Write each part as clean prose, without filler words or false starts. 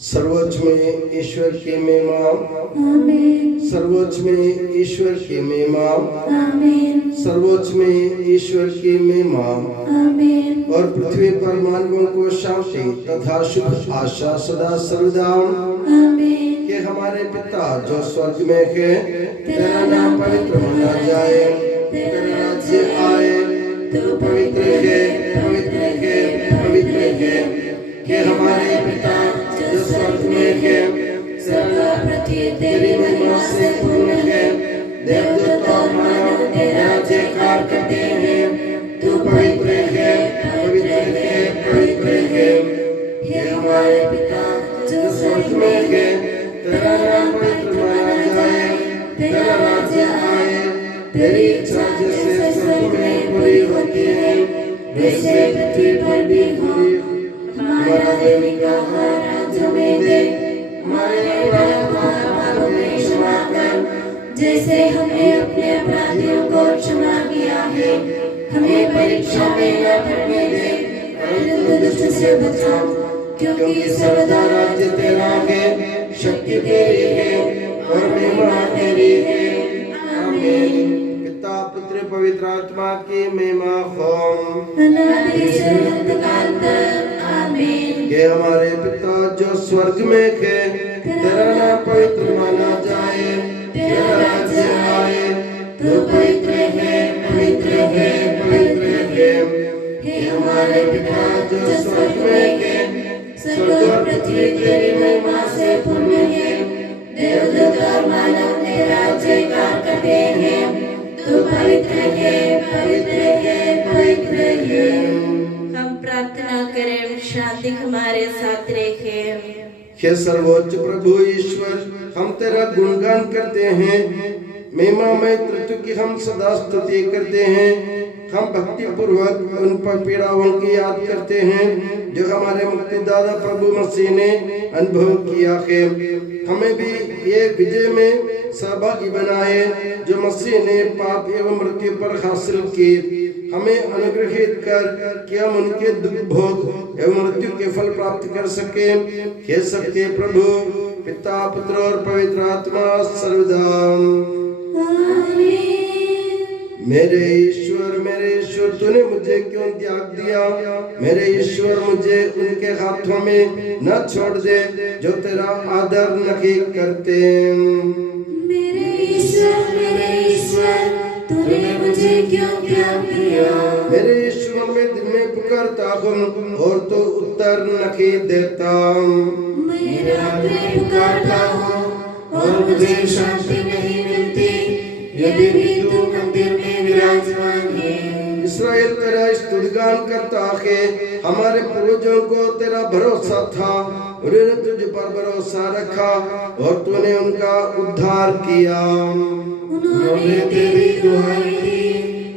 सर्वोच्च में ईश्वर की महिमा, सर्वोच्च में ईश्वर की महिमा, सर्वोच्च में ईश्वर की महिमा, और पृथ्वी पर मानवों को शांति तथा शुभ आशा सदा सर्वदा। कि हमारे पिता जो स्वर्ग में है, तेरा नाम पवित्र माना जाए, तेरा राज्य आए, तू पवित्र है, पवित्र है, पवित्र है। कि हमारे पिता जो स्वर्ग में है, तेरी महिमा से पूर्ण है, देवदूत और मानव तेरा जयकार करते हैं, तू पवित्र है, पवित्र है, पवित्र है। हे हमारे पिता जो स्वर्ग में है, तेरा नाम पवित्र माना जाए, तेरा राज्य आए, तेरी इच्छा जैसे स्वर्ग में पूरी होती है, वैसे पृथ्वी पर भी हो। हमारा दैनिक आहार आज हमें दे, हमारे पापों में क्षमा कर, जैसे हमने अपने अपराधियों को क्षमा किया है। हमें परीक्षा में न पड़ने दे, परंतु दुष्ट से बचा, क्योंकि सर्वदा राज्य तेरा है, शक्ति तेरी है और महिमा तेरी है। आमीन। पिता पुत्र पवित्र आत्मा की महिमा हो। कि हमारे पिता जो स्वर्ग में है, तेरा नाम पवित्र माना जाए, तेरा राज्य आए, तू पवित्र है, पवित्र है, पवित्र है। हे हमारे पिता जो स्वर्ग में है, स्वर्ग और पृथ्वी तेरी महिमा से पूर्ण है, देवदूत और मानव तेरा जयकार करते हैं, तू पवित्र है, पवित्र है, पवित्र है। हम प्रार्थना करें, शांति हमारे साथ रखे। हे सर्वोच्च प्रभु ईश्वर, हम तेरा गुणगान करते हैं, महिमामय तृत्व की हम सदा स्तुति करते हैं। हम भक्ति पूर्वक उन पर पीड़ाओं की याद करते हैं जो हमारे मुक्तिदाता प्रभु मसीह ने अनुभव किया है। हमें भी ये विजय में सहभागी बनाए जो मसीह ने पाप एवं मृत्यु पर हासिल की। हमें अनुग्रहित कर कि हम उनके दुख भोग एवं मृत्यु के फल प्राप्त कर सके। हे सबके प्रभु पिता पुत्र और पवित्र आत्मा सर्वदा। मेरे ईश्वर तूने मुझे क्यों त्याग दिया? मेरे ईश्वर मुझे उनके हाथों में न छोड़ दे जो तेरा आदर नहीं करते। मेरे ईश्वर तूने मुझे क्यों त्याग दिया? मेरे ईश्वर में दिन में पुकारता हूँ और तो उत्तर नहीं देता। मैं रात में पुकारता हूँ और मुझे शांति नहीं मिलती। यदि भी तू मंदिर में विराजमान है। इस्राएल तेरा स्तुतिगान करता है। हमारे पूर्वजों को तेरा भरोसा था, उन्होंने तुझ पर भरोसा रखा और तूने उनका उद्धार किया। उन्होंने तेरी दुहाई दी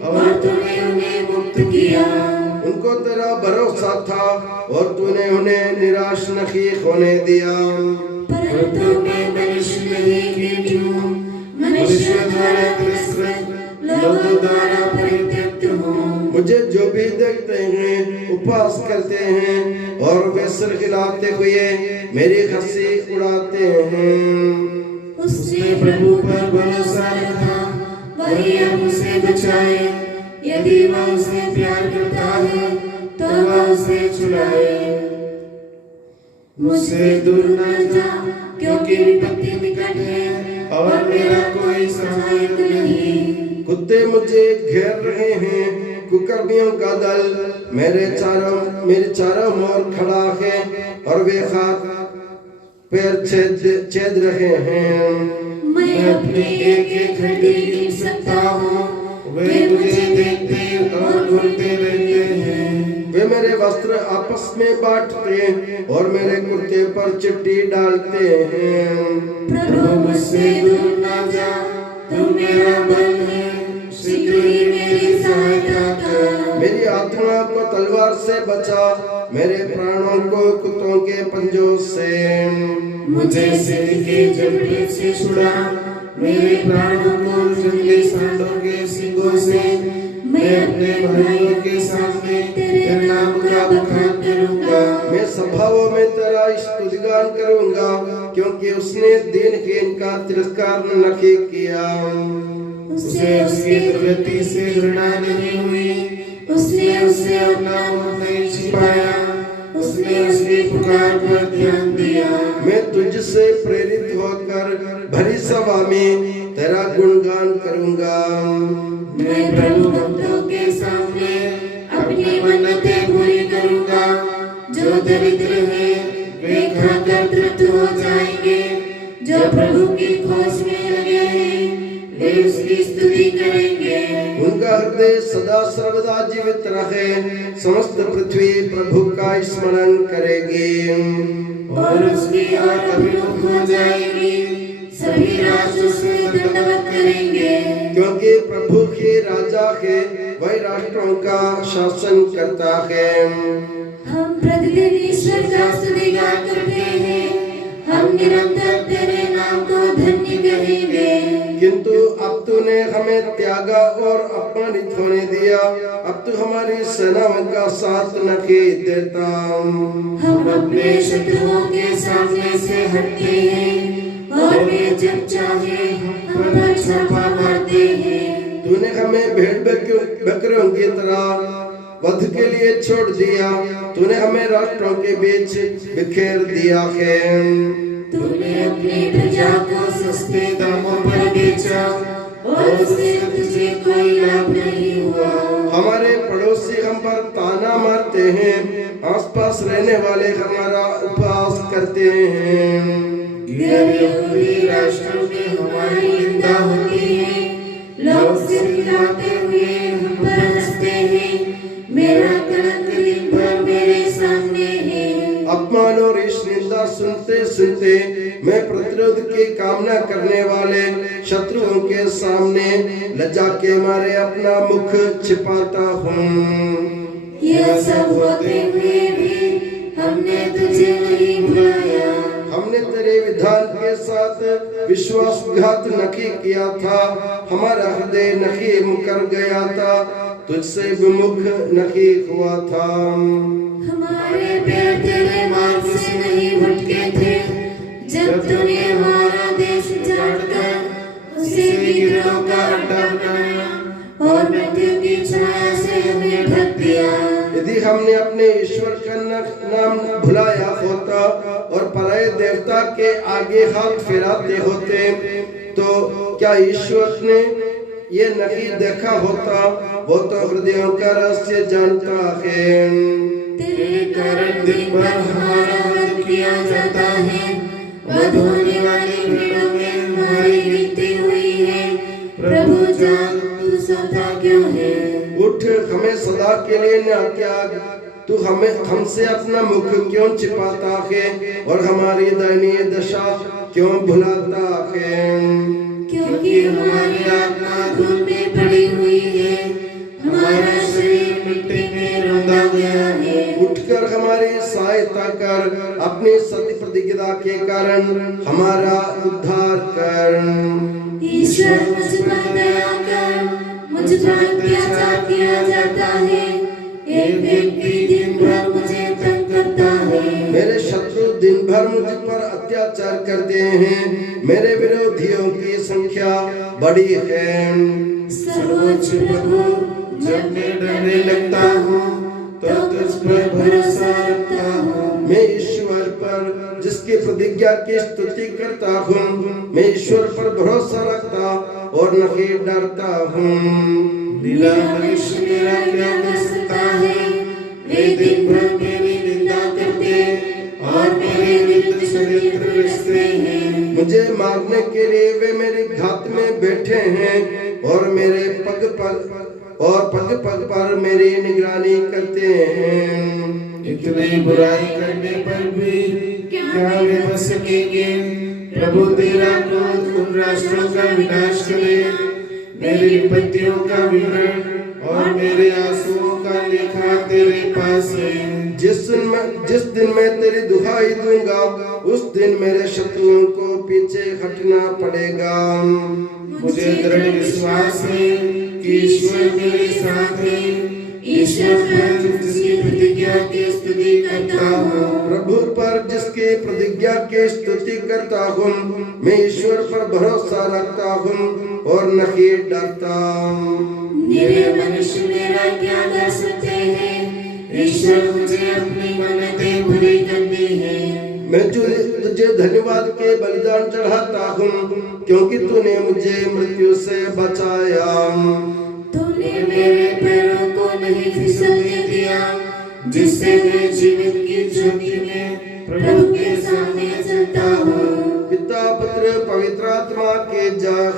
और तूने उन्हें मुक्त किया। उनको तेरा भरोसा था और तूने उन्हें निराश नहीं होने दिया। परंतु मैं मनुष्य नहीं हूँ, मनुष्य द्वारा तिरस्कृत, लोगों द्वारा परित्यक्त हूँ। मुझे जो भी देखते हैं उपवास करते हैं और वे सिर हिलाते हुए मेरी हंसी उड़ाते हैं। उसने प्रभु पर भरोसा रखा, वही अब उसे बचाए। यदि वह उसे प्यार करता है तो वह उसे छुड़ाए। मुझसे दूर न जा, क्योंकि विपत्ति निकट है और मेरा कोई सहायक नहीं। कुत्ते मुझे घेर रहे हैं, कुकर्मियों का दल मेरे चारों ओर खड़ा है, और वे हाथ पैर छेद रहे हैं। मैं अपने एक हड्डी गिन सकता हूँ, वे मुझे देखते और घूरते रहते हैं। वे मेरे वस्त्र आपस में बांटते और मेरे कुर्ते पर चिट्ठी डालते हैं। प्रभु मुझसे दूर न जा, तुम मेरा बल है, शीघ्र ही मेरी सहायता कर। मेरी आत्मा को तलवार से बचा, मेरे प्राणों को कुत्तों के पंजों से। मुझे सिंह के जबड़े से छुड़ा, मेरे प्राणों को जंगली सांडों के सींगों से। मैं अपने भाइयों के सामने तेरे नाम का बखान करूंगा। मैं सभाओं में तेरा स्तुतिगान करूंगा, क्योंकि उसने दीनहीन का तिरस्कार नहीं किया। उसे उसकी दुर्गति से घृणा नहीं हुई, उसने उससे अपना मुंह नहीं छिपाया, उसने उसकी पुकार पर ध्यान दिया। मैं तुझसे प्रेरित होकर भरी सभा में तेरा गुणगान करूंगा। मैं प्रभु भक्तों के सामने अपनी मन्नतें पूरी करूंगा। जो दरिद्र हैं वे खाकर तृप्त हो जाएंगे, जो प्रभु की खोज में लगे हैं वे उसकी स्तुति करेंगे। उनका हृदय सदा सर्वदा जीवित रहे, समस्त पृथ्वी प्रभु का स्मरण करेगी और उसकी ओर अभिमुख हो जाएगी। सभी राष्ट्र उसे दंडवत करेंगे, क्योंकि प्रभु ही राजा है, वही राष्ट्रों का शासन करता है। हम प्रतिदिन ईश्वर का स्तुतिगान करते हैं, हम निरंतर तेरे नाम को धन्य कहेंगे। किंतु अब तूने हमें त्यागा और अपमानित होने दिया, अब तू हमारी सेनाओं का साथ नहीं देता। हम अपने शत्रुओं के सामने से हटते हैं और वे जब चाहे हम पर छापा मारते हैं। तूने हमें भेड़ बकरियों की तरह वध के लिए छोड़ दिया, तूने हमें राष्ट्रों के बीच बिखेर दिया है। तूने अपनी प्रजा को सस्ते दामों पर बेचा और उससे तुझे कोई लाभ नहीं हुआ। हमारे पड़ोसी हम पर ताना मारते हैं, आसपास रहने वाले हमारा उपहास करते हैं। गैर यहूदी राष्ट्रों में हमारी निंदा होती है, लोग सिर हिलाते हुए हम पर हंसते हैं। मेरा कलंक दिन भर मेरे सामने है। अपमान और इस निंदा सुनते सुनते मैं प्रतिरोध की कामना करने वाले शत्रुओं के सामने लज्जा के मारे अपना मुख छिपाता हूँ। यह सब होते हुए भी हमने तुझे नहीं भुलाया। हमने तेरे विधान के साथ विश्वासघात नहीं किया था, हमारा हृदय नहीं मुकर गया था, तुझसे विमुख नहीं हुआ था। हमारे पैर तेरे मार्ग से नहीं भटके थे, जब तूने हमारा देश उजाड़कर उसे गिरोह का अड्डा बनाया और मृत्यु की छाया से हमें ढक दिया। यदि हमने अपने ईश्वर का नाम भुलाया होता और पराये देवता के आगे हाथ फैलाते होते, तो क्या ईश्वर ने ये नहीं देखा होता? वो तो हृदयों का रहस्य जानता है। तेरे कारण दिन भर हमारा वध किया जाता है, वध होने वाली भीड़ों में हमारी गिनती हुई है। प्रभु जान तू सोता क्यों है? उठ, हमें सदा के लिए न त्याग, तू हमसे अपना मुख क्यों छिपाता है और हमारी दयनीय दशा क्यों भुलाता है? क्योंकि हमारी आत्मा धूल में पड़ी हुई है, हमारा शरीर मिट्टी में रौंदा गया है। उठकर हमारी सहायता कर, अपनी सत्य प्रतिज्ञा के कारण हमारा उद्धार कर। ईश्वर मुझ पर दया कर, मुझ पर अत्याचार किया जाता है, एक व्यक्ति दिन भर मुझे तंग करता है। मेरे शत्रु दिन भर मुझ पर अत्याचार करते हैं, मेरे विरोधियों की संख्या बड़ी है। सर्वोच्च प्रभु, जब मैं डरने लगता हूँ तो तुझ पर भरोसा रखता हूँ। मैं ईश्वर पर जिसकी प्रतिज्ञा की स्तुति करता हूँ, मैं ईश्वर पर भरोसा रखता और नहीं डरता हूँ। निरा मनुष्य मेरा क्या कर सकता है? वे दिन भर मेरी निंदा करते और मेरे विरुद्ध षड्यंत्र रचते हैं। मुझे मारने के लिए वे मेरे घात में बैठे हैं और मेरे पग पग पर मेरी निगरानी करते हैं। इतनी बुराई करने पर भी क्या वे बच सकेंगे? प्रभु तेरा क्रोध उन राष्ट्रों का विनाश करे। मेरी विपत्तियों का विवरण और मेरे आंसुओं का लेखा तेरे पास है। जिस दिन मैं तेरी दुहाई दूंगा, उस दिन मेरे शत्रुओं को पीछे हटना पड़ेगा। मुझे दृढ़ विश्वास है कि ईश्वर मेरे साथ है। ईश्वर पर जिसकी प्रतिज्ञा की स्तुति करता हूँ। प्रभु पर जिसकी प्रतिज्ञा की स्तुति करता हूँ, मैं ईश्वर पर भरोसा रखता हूँ और नहीं डरता। मेरे मनुष्य मेरा क्या कर सकते हैं? ईश्वर मुझे अपनी मन्नतें पूरी करनी है। मैं तुझे धन्यवाद के बलिदान चढ़ाता हूँ, क्योंकि तूने मुझे मृत्यु से बचाया। तूने मेरे पैरों को नहीं फिसलने दिया, जिससे मैं जीवन की ज्योति में प्रभु के सामने चलता हूँ। पिता पुत्र पवित्र आत्मा के जय।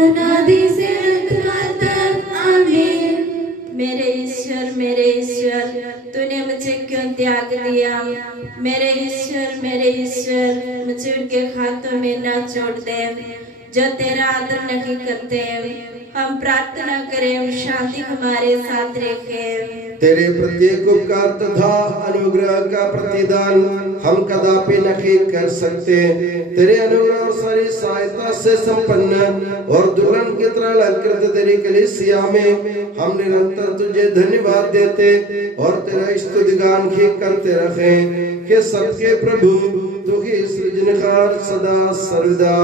अनादि से अंतकाल तक आमीन। मेरे ईश्वर, तूने मुझे क्यों त्याग दिया? मेरे ईश्वर, मुझे उनके हाथों में न छोड़ दे जो तेरा आदर नहीं करते। हम प्रार्थना करें, शांति हमारे साथ रखे। तेरे प्रत्येक उपकार तथा अनुग्रह का प्रतिदान हम कदापि नहीं कर सकते। तेरे अनुग्रह और सारी सहायता से संपन्न और दुल्हन की तरह अलंकृत तेरी कलीसिया में हम निरंतर तुझे धन्यवाद देते और तेरा स्तुतिगान ही करते रहे कि सबके प्रभु तू ही सृजनहार सदा सर्वदा।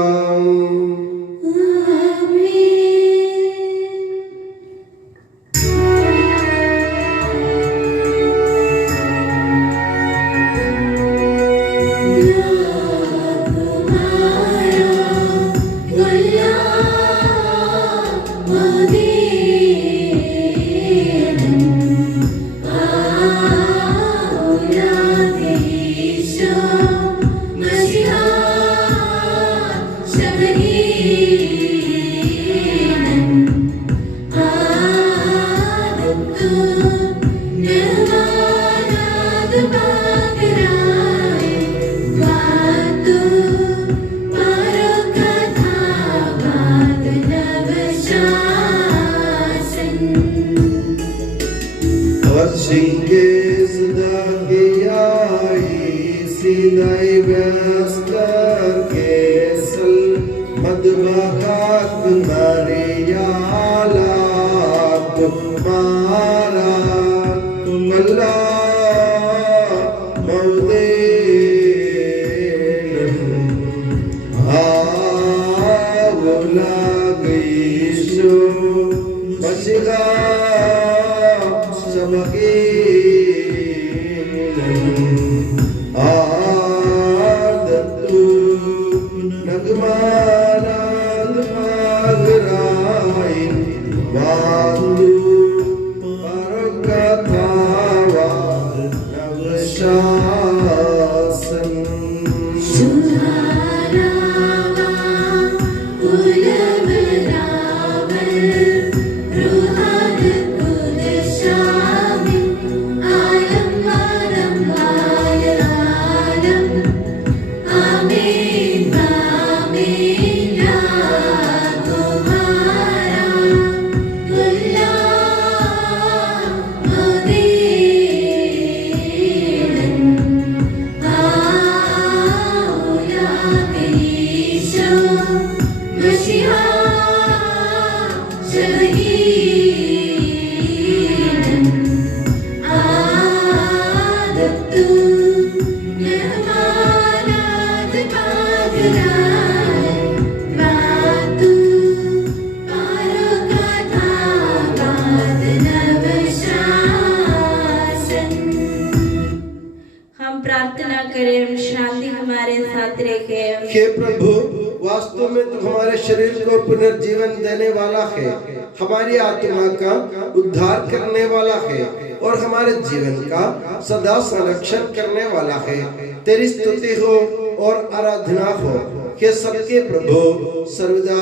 Ruha वास्तव में तू हमारे शरीर को पुनर्जीवन देने वाला है, हमारी आत्मा का उद्धार करने वाला है और हमारे जीवन का सदा संरक्षण करने वाला है। तेरी स्तुति हो और आराधना हो, हे सबके प्रभु सर्वदा।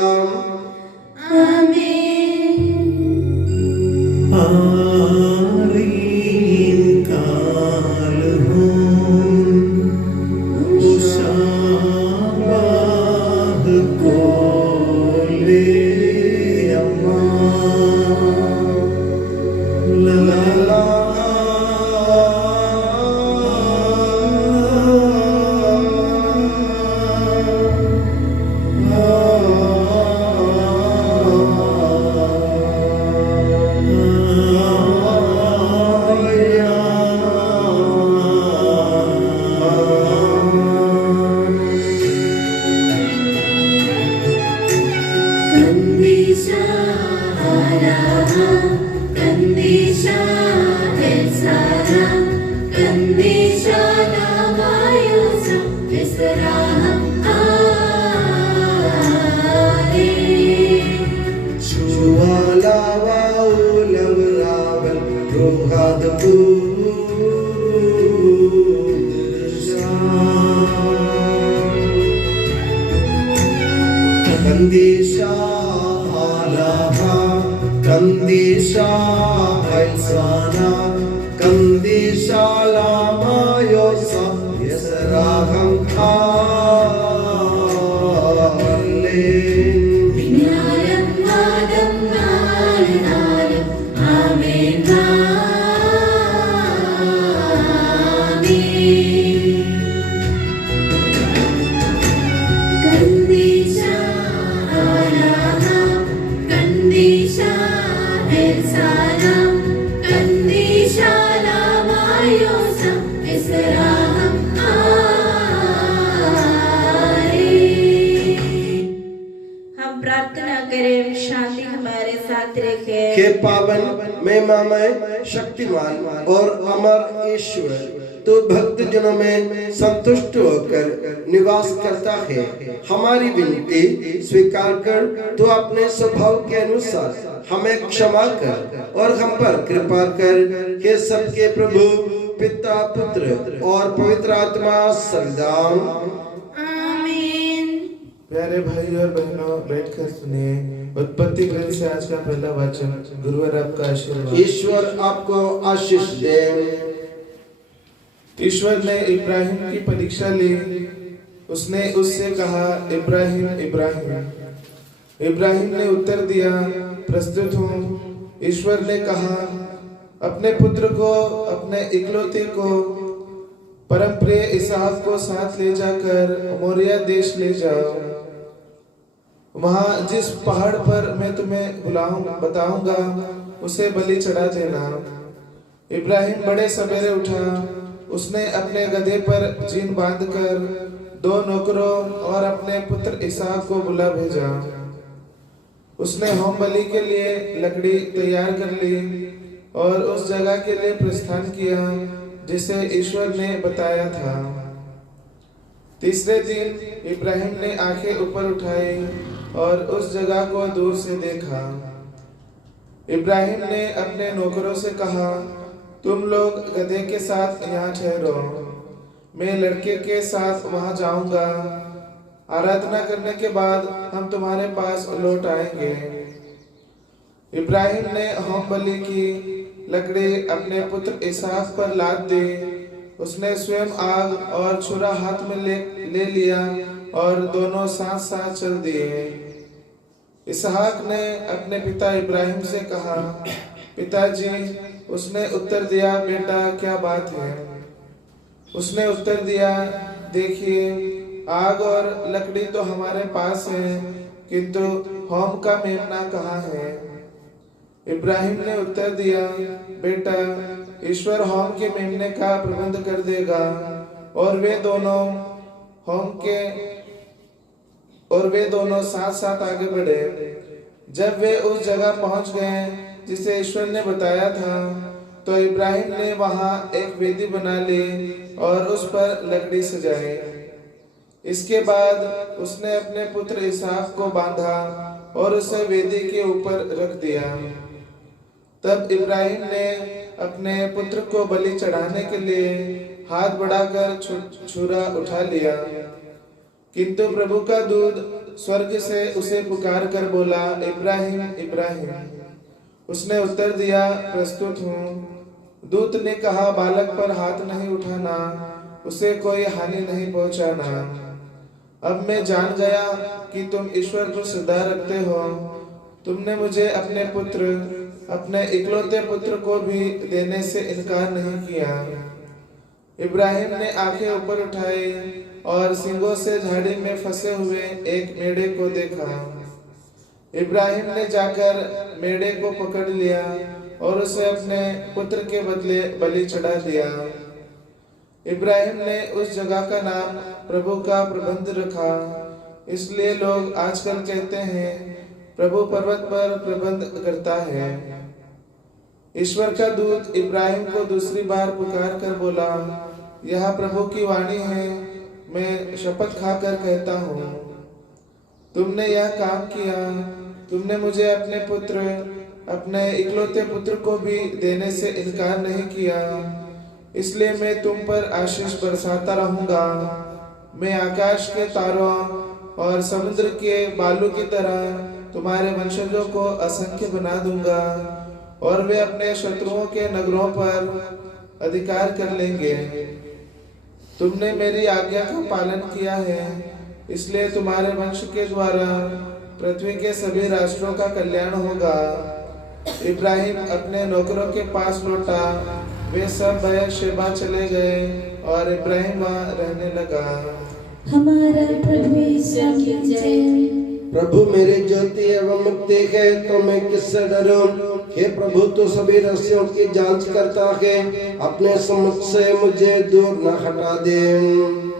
आमीन। हे पावन महिमामय शक्तिमान और अमर ईश्वर, तो भक्त जनों में संतुष्ट होकर निवास करता है। हमारी विनती स्वीकार कर, तो अपने स्वभाव के अनुसार हमें क्षमा कर और हम पर कृपा कर। हे सबके प्रभु पिता पुत्र और पवित्र आत्मा सर्वदा। आमीन। प्यारे भाई और बहनों, बैठकर सुनिए उत्पत्ति ग्रंथ से आज का पहला वचन। गुरुवर आपका आशीर्वाद। ईश्वर आपको आशीष दे। ईश्वर ने इब्राहिम की परीक्षा ली। उसने उससे कहा, इब्राहिम इब्राहिम। इब्राहिम ने उत्तर दिया, प्रस्तुत हूँ। ईश्वर ने कहा, अपने पुत्र को, अपने इकलौते को, परम प्रिय इसहाक को साथ ले जाकर मोरिया देश ले जाओ। वहां जिस पहाड़ पर मैं तुम्हें बताऊंगा, उसे बलि चढ़ा देना। इब्राहिम बड़े सवेरे उठा। उसने अपने गधे पर जीन बांधकर 2 नौकरों और अपने पुत्र इसहाक को बुला भेजा। उसने होम बलि के लिए लकड़ी तैयार कर ली और उस जगह के लिए प्रस्थान किया जिसे ईश्वर ने बताया था। तीसरे दिन इब्राहिम ने आंखें ऊपर उठाई और उस जगह को दूर से देखा। इब्राहिम ने अपने नौकरों से कहा, तुम लोग गधे के साथ यहाँ ठहरो, मैं लड़के के साथ वहां जाऊंगा। आराधना करने के बाद हम तुम्हारे पास लौट आएंगे। इब्राहिम ने होम बलि की लकड़ी अपने पुत्र इसहाक पर लाद दी। उसने स्वयं आग और छुरा हाथ में ले लिया और दोनों साथ साथ चल दिए। इसहाक ने अपने पिता इब्राहिम से कहा, पिताजी। उसने उत्तर दिया, बेटा क्या बात है? उसने उत्तर दिया, देखिए आग और लकड़ी तो हमारे पास है, किंतु होम का मेमना कहाँ है? इब्राहिम ने उत्तर दिया, बेटा ईश्वर होम के मेमने का प्रबंध कर देगा। और वे दोनों साथ साथ आगे बढ़े। जब वे उस जगह पहुंच गए जिसे ईश्वर ने बताया था, तो इब्राहिम ने वहां एक वेदी बना ली और उस पर लकड़ी सजाई। इसके बाद उसने अपने पुत्र इसहाक को बांधा और उसे वेदी के ऊपर रख दिया। तब इब्राहिम ने अपने पुत्र को बलि चढ़ाने के लिए हाथ बढ़ाकर छुरा उठा लिया, किंतु प्रभु का दूत स्वर्ग से उसे पुकार कर बोला, इब्राहिम इब्राहिम। उसने उत्तर दिया, प्रस्तुत हूँ। दूत ने कहा, बालक पर हाथ नहीं उठाना, उसे कोई हानि नहीं पहुंचाना। अब मैं जान गया कि तुम ईश्वर पर श्रद्धा रखते हो। तुमने मुझे अपने पुत्र, अपने इकलौते पुत्र को भी देने से इनकार नहीं किया। इब्राहिम ने आंखें ऊपर उठाई और सींगों से झाड़ी में फंसे हुए एक मेढ़े को देखा। इब्राहिम ने जाकर मेढ़े को पकड़ लिया और उसे अपने पुत्र के बदले बलि चढ़ा दिया। इब्राहिम ने उस जगह का नाम प्रभु का प्रबंध रखा। इसलिए लोग आजकल कहते हैं, प्रभु पर्वत पर प्रबंध करता है। ईश्वर का दूत इब्राहिम को दूसरी बार पुकार कर बोला, यह प्रभु की वाणी है, मैं शपथ खाकर कहता हूँ, तुमने यह काम किया। तुमने मुझे अपने पुत्र, अपने इकलौते पुत्र को भी देने से इनकार नहीं किया। इसलिए मैं तुम पर आशीष बरसाता रहूंगा। मैं आकाश के तारों और समुद्र के बालू की तरह तुम्हारे वंशजों को असंख्य बना दूंगा और वे अपने शत्रुओं के नगरों पर अधिकार कर लेंगे। तुमने मेरी आज्ञा का पालन किया है, इसलिए तुम्हारे वंश के द्वारा पृथ्वी के सभी राष्ट्रों का कल्याण होगा। इब्राहिम अपने नौकरों के पास लौटा। वे सब बेर्शेबा चले गए और इब्राहिम वहाँ रहने लगा। हमारा प्रभु ईश्वर की जय। प्रभु मेरी ज्योति एवं मुक्ति है, तो मैं किससे डरूं? हे प्रभु, तो सभी रहस्यों की जांच करता है, अपने सम्मुख से मुझे दूर न हटा दे।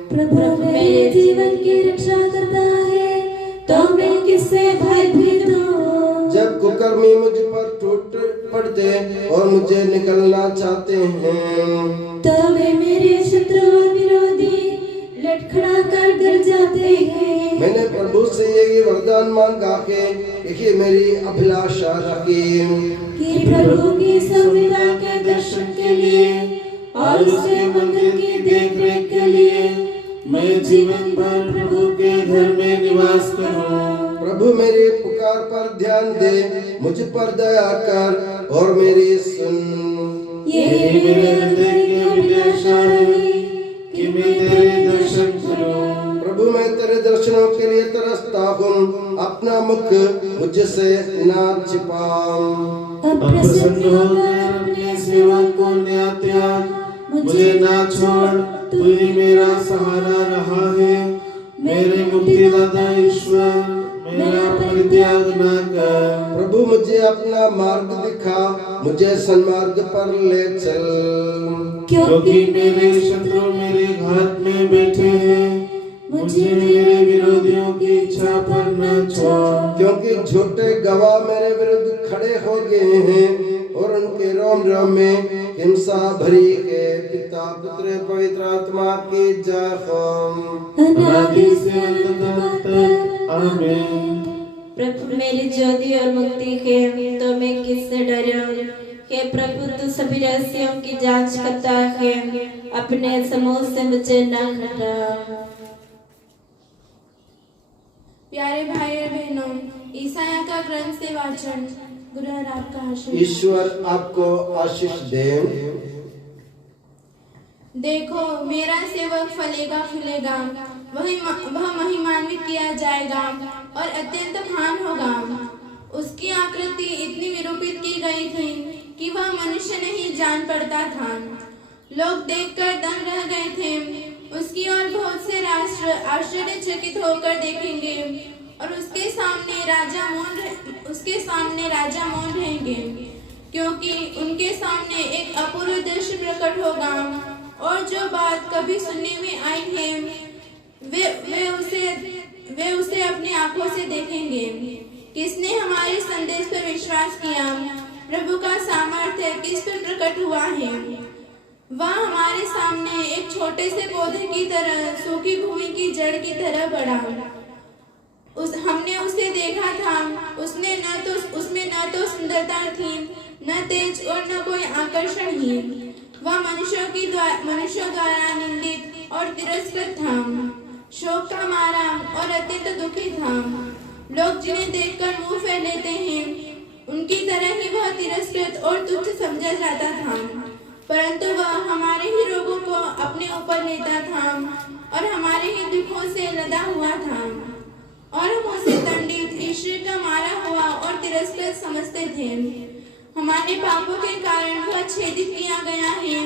प्रभु मेरे जीवन की रक्षा करता है, तो मैं किससे भयभीत हूँ? जब कुकर्मी मुझ पर टूट पड़ते और मुझे निकलना चाहते हैं, तो वे मेरे शत्रु और विरोधी लटखड़ा कर गिर जाते हैं। मैंने प्रभु से यही वरदान मांगा है, यही मेरी अभिलाषा रखी कि प्रभु की संविदा के दर्शन के लिए और उसके मंदिर की देखरेख के लिए मैं जीवन भर प्रभु के घर में निवास करूं। प्रभु मेरी पुकार पर ध्यान दे, मुझ पर दया कर और मेरी सुन। यही मेरे हृदय की अभिलाषा है कि मैं तेरे दर्शन करूं। प्रभु मैं तेरे दर्शनों के लिए तरसता हूँ, अपना मुख मुझसे न छिपा। अब प्रसन्न होकर अपने सेवक को न्याय त्याग मुझे ना छोड़, तू ही मेरा सहारा रहा है। मेरे मुक्तिदाता ईश्वर, मेरा परित्याग न कर। प्रभु मुझे अपना मार्ग दिखा, मुझे सन्मार्ग पर ले चल। क्योंकि मेरे शत्रु मेरे घात में बैठे हैं, मुझे मेरे विरोधियों की इच्छा पर न छोड़। क्योंकि झूठे गवाह मेरे विरुद्ध खड़े हो गए हैं और उनके रोम रोम में हिंसा भरी है। पिता पुत्र पवित्र आत्मा की जय हो। अनादि से अनंत तक आमीन। प्रभु मेरी ज्योति और मुक्ति है, तो मैं किससे डरूं? हे प्रभु, तू सभी रहस्यों की जांच करता है, अपने समूह से मुझे न हटा। प्यारे भाई और बहनों, ईसाया का ग्रंथ से वाचन। गुरु आपका आशीष। ईश्वर आपको आशीष दे। देखो, मेरा सेवक फलेगा फूलेगा, वह महिमान्वित किया जाएगा और अत्यंत महान होगा। उसकी आकृति इतनी विरूपित की गई थी कि वह मनुष्य नहीं जान पड़ता था। लोग देखकर दंग रह गए थे। उसकी ओर बहुत से राष्ट्र आश्चर्यचकित होकर देखेंगे और उसके सामने राजा मौन रहेंगे, क्योंकि उनके सामने एक अपूर्व दृश्य प्रकट होगा और जो बात कभी सुनने में आई है वे उसे अपनी आंखों से देखेंगे। किसने हमारे संदेश पर विश्वास किया? प्रभु का सामर्थ्य किस पर प्रकट हुआ है? वह हमारे सामने एक छोटे से पौधे की तरह, सूखी भूमि की जड़ की तरह बढ़ा। हमने उसे देखा था। उसमें न तो सुंदरता थी, न तेज और न कोई आकर्षण ही। वह मनुष्यों द्वारा निंदित और तिरस्कृत था, शोक का मारा और अत्यंत दुखी था। लोग जिन्हें देखकर मुंह फेर लेते हैं, उनकी तरह ही वह तिरस्कृत और तुच्छ समझा जाता था, परंतु वह हमारे ही रोगों को अपने ऊपर लेता था और हमारे ही दुखों से लदा हुआ था, और हम उसे दंडित, ईश्वर का मारा हुआ और तिरस्कृत समझते थे। हमारे पापों के कारण वह छेदित किया गया है,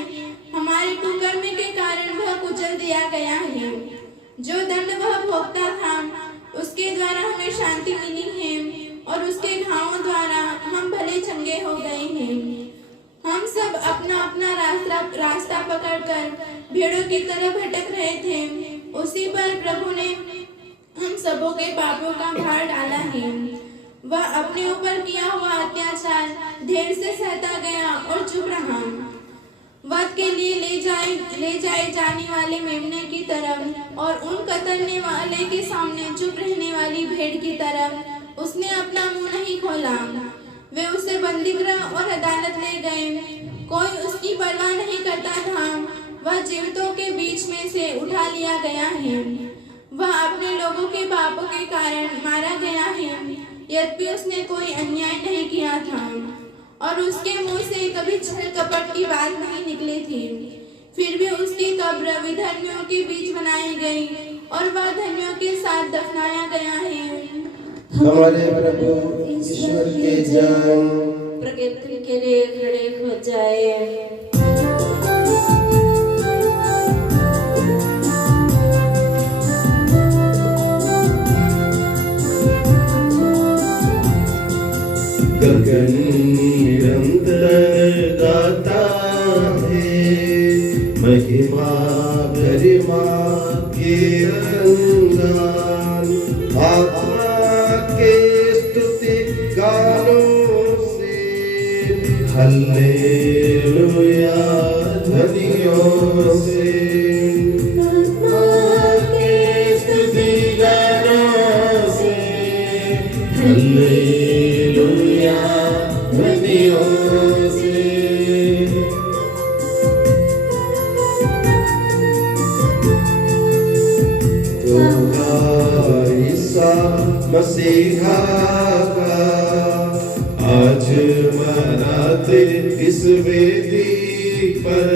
हमारे कुकर्म के कारण वह कुचल दिया गया है। जो दंड वह भोगता था, उसके द्वारा हमें शांति मिली है, और उसके घावों द्वारा हम भले चंगे हो गए हैं। हम सब अपना अपना रास्ता पकड़कर भेड़ों की तरह भटक रहे थे। उसी पर प्रभु ने हम सबों के पापों का भार डाला है। वह अपने ऊपर किया हुआ अत्याचार धैर्य से सहता गया और चुप रहा। वध के लिए ले जाए जाने वाले मेमने की तरह और उन कतरने वाले के सामने चुप रहने वाली भेड़ की तरह उसने अपना मुंह नहीं खोला। वे उसे बंदीगृह और अदालत ले गए। कोई उसकी परवाह नहीं करता था। वह जीवितों के बीच में से उठा लिया गया है। वह अपने लोगों के पापों के कारण मारा गया है, यद्यपि उसने कोई अन्याय नहीं किया था और उसके मुंह से कभी छल कपट की बात नहीं निकली थी। फिर भी उसकी कब्र विधर्मियों के बीच बनाई गई और वह धर्मियों के साथ दफनाया गया है। हमारे प्रभु ईश्वर के जन प्रकृति के लिए खड़े हो जाए। गगन निरंतर गाता है महिमा गरिमा के रंगान। आत्मा के स्तुति गानों से हल्लेलुया ध्वनियों से। आत्मा के स्तुति गानों से हल्लेलुया ध्वनियों से। ईसा मसीहा का आज मनाते इस वेदी पर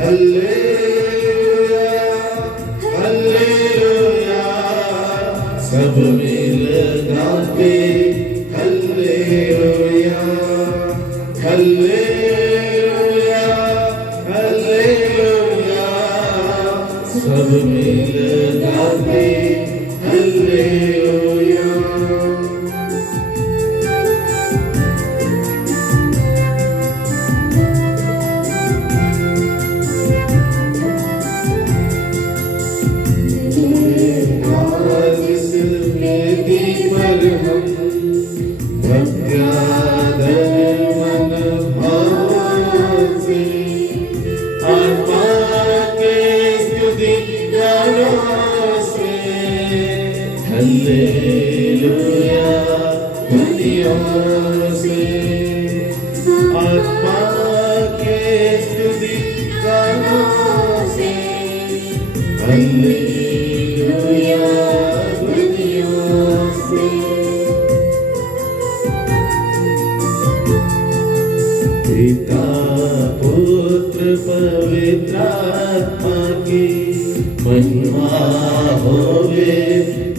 हल्लेलुया हल्लेलुया सब मिल गाते हल्लेलुया हल्लेलुया हल्लेलुया सब मिल गाते हल्लेलुया। आज इस वेदी पर हम भक्त्यादर मन भाव से आत्मा के स्तुति गानों से हल्लेलुया ध्वनियों से। आत्मा के स्तुति गानों से हल्लेलुया ध्वनियों से। पिता पुत्र पवित्र आत्मा की महिमा होवे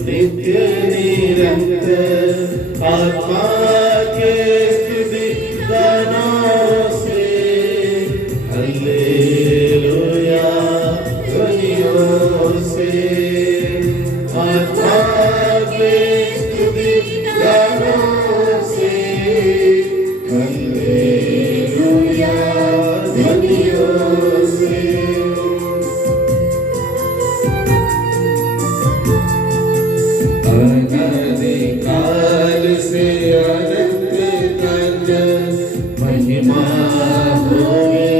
नित्य निरंतर। आत्मा के स्तुति गानों से हल्लेलुया ध्वनियों से। आत्मा के स्तुति गानों से हल्लेलुया ध्वनियों से। अनादिकाल से अनंत तक महिमा होवे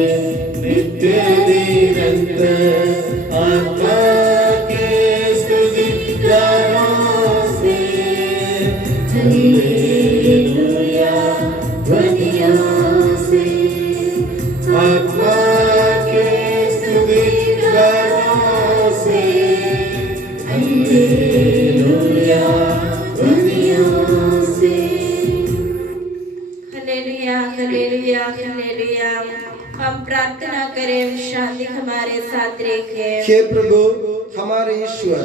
नित्य हालेलुया ध्वनियों से आत्मा के स्तुति गानों से हालेलुया ध्वनियों से। Hallelujah hallelujah hallelujah. हम प्रार्थना करें, शांति हमारे साथ रखे। हे प्रभु हमारे ईश्वर,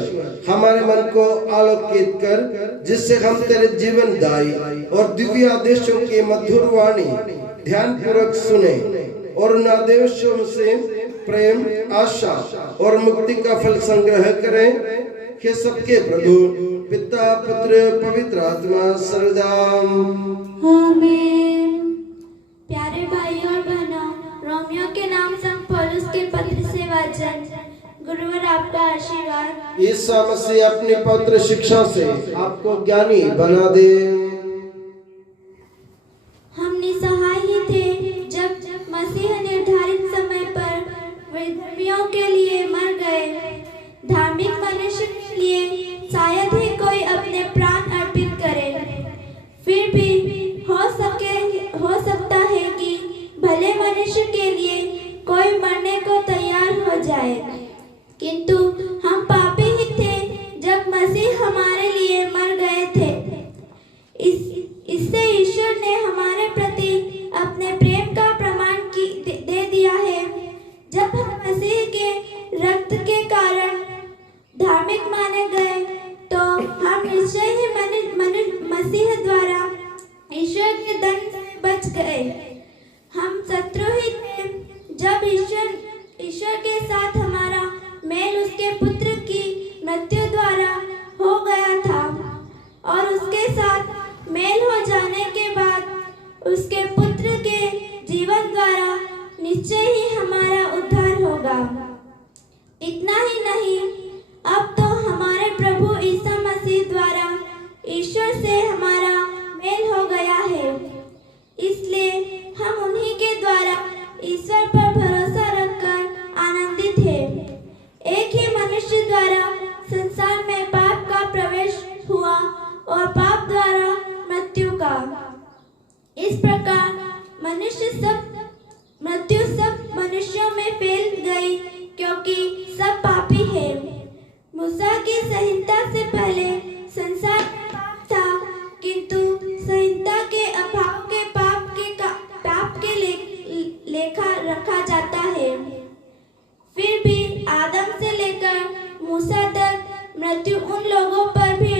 हमारे मन को आलोकित कर, जिससे हम तेरे जीवन दायी और दिव्य आदेशों की मधुर वाणी ध्यान पूर्वक सुने और उन आदेशों से प्रेम, आशा और मुक्ति का फल संग्रह करें। हे सबके प्रभु पिता, पुत्र, पवित्र आत्मा सर्वदा आमीन। प्यारे भाई और बहनों, रोमियो के नाम संग पौलुस के पत्र से वाचन। गुरुवर आपका आशीर्वाद। ईसा मसीह अपनी पवित्र शिक्षा से आपको ज्ञानी बना दे। हम निसहाय ही थे जब मसीह निर्धारित समय पर विधर्मियों के लिए मर गए। धार्मिक मनुष्य के लिए शायद ही कोई अपने प्राण अर्पित करे, फिर भी हो सकता है कि भले मनुष्य के लिए कोई मरने को तैयार हो जाए, किंतु हम पापी ही थे जब मसीह हमारे लिए मर गए थे। इससे ईश्वर ने हमारे प्रति अपने प्रेम का प्रमाण दे दिया है। जब हम मसीह के रक्त के कारण धार्मिक माने गए, तो हम निश्चय ही मसीह द्वारा ईश्वर के दंड से बच गए। हम शत्रु ही थे जब ईश्वर के साथ हमारा मेल उसके पुत्र की मृत्यु द्वारा हो गया था, और उसके साथ मेल हो जाने के बाद उसके पुत्र के जीवन द्वारा निश्चय ही हमारा उद्धार होगा। इतना ही नहीं, अब तो हमारे प्रभु ईसा मसीह द्वारा ईश्वर से हमारा मेल हो गया है। इसलिए हम उन्हीं के द्वारा ईश्वर पर भरोसा रखकर आनंदित हैं। एक ही मनुष्य द्वारा संसार में पाप का प्रवेश हुआ और पाप द्वारा मृत्यु का। इस प्रकार मृत्यु सब मनुष्यों में फैल गई, क्योंकि सब पापी हैं। मूसा की संहिता से पहले संसार में पाप था, किंतु संहिता के अभाव के पाप के लेखा रखा जाता है। फिर भी आदम से लेकर मूसा तक मृत्यु उन लोगों पर भी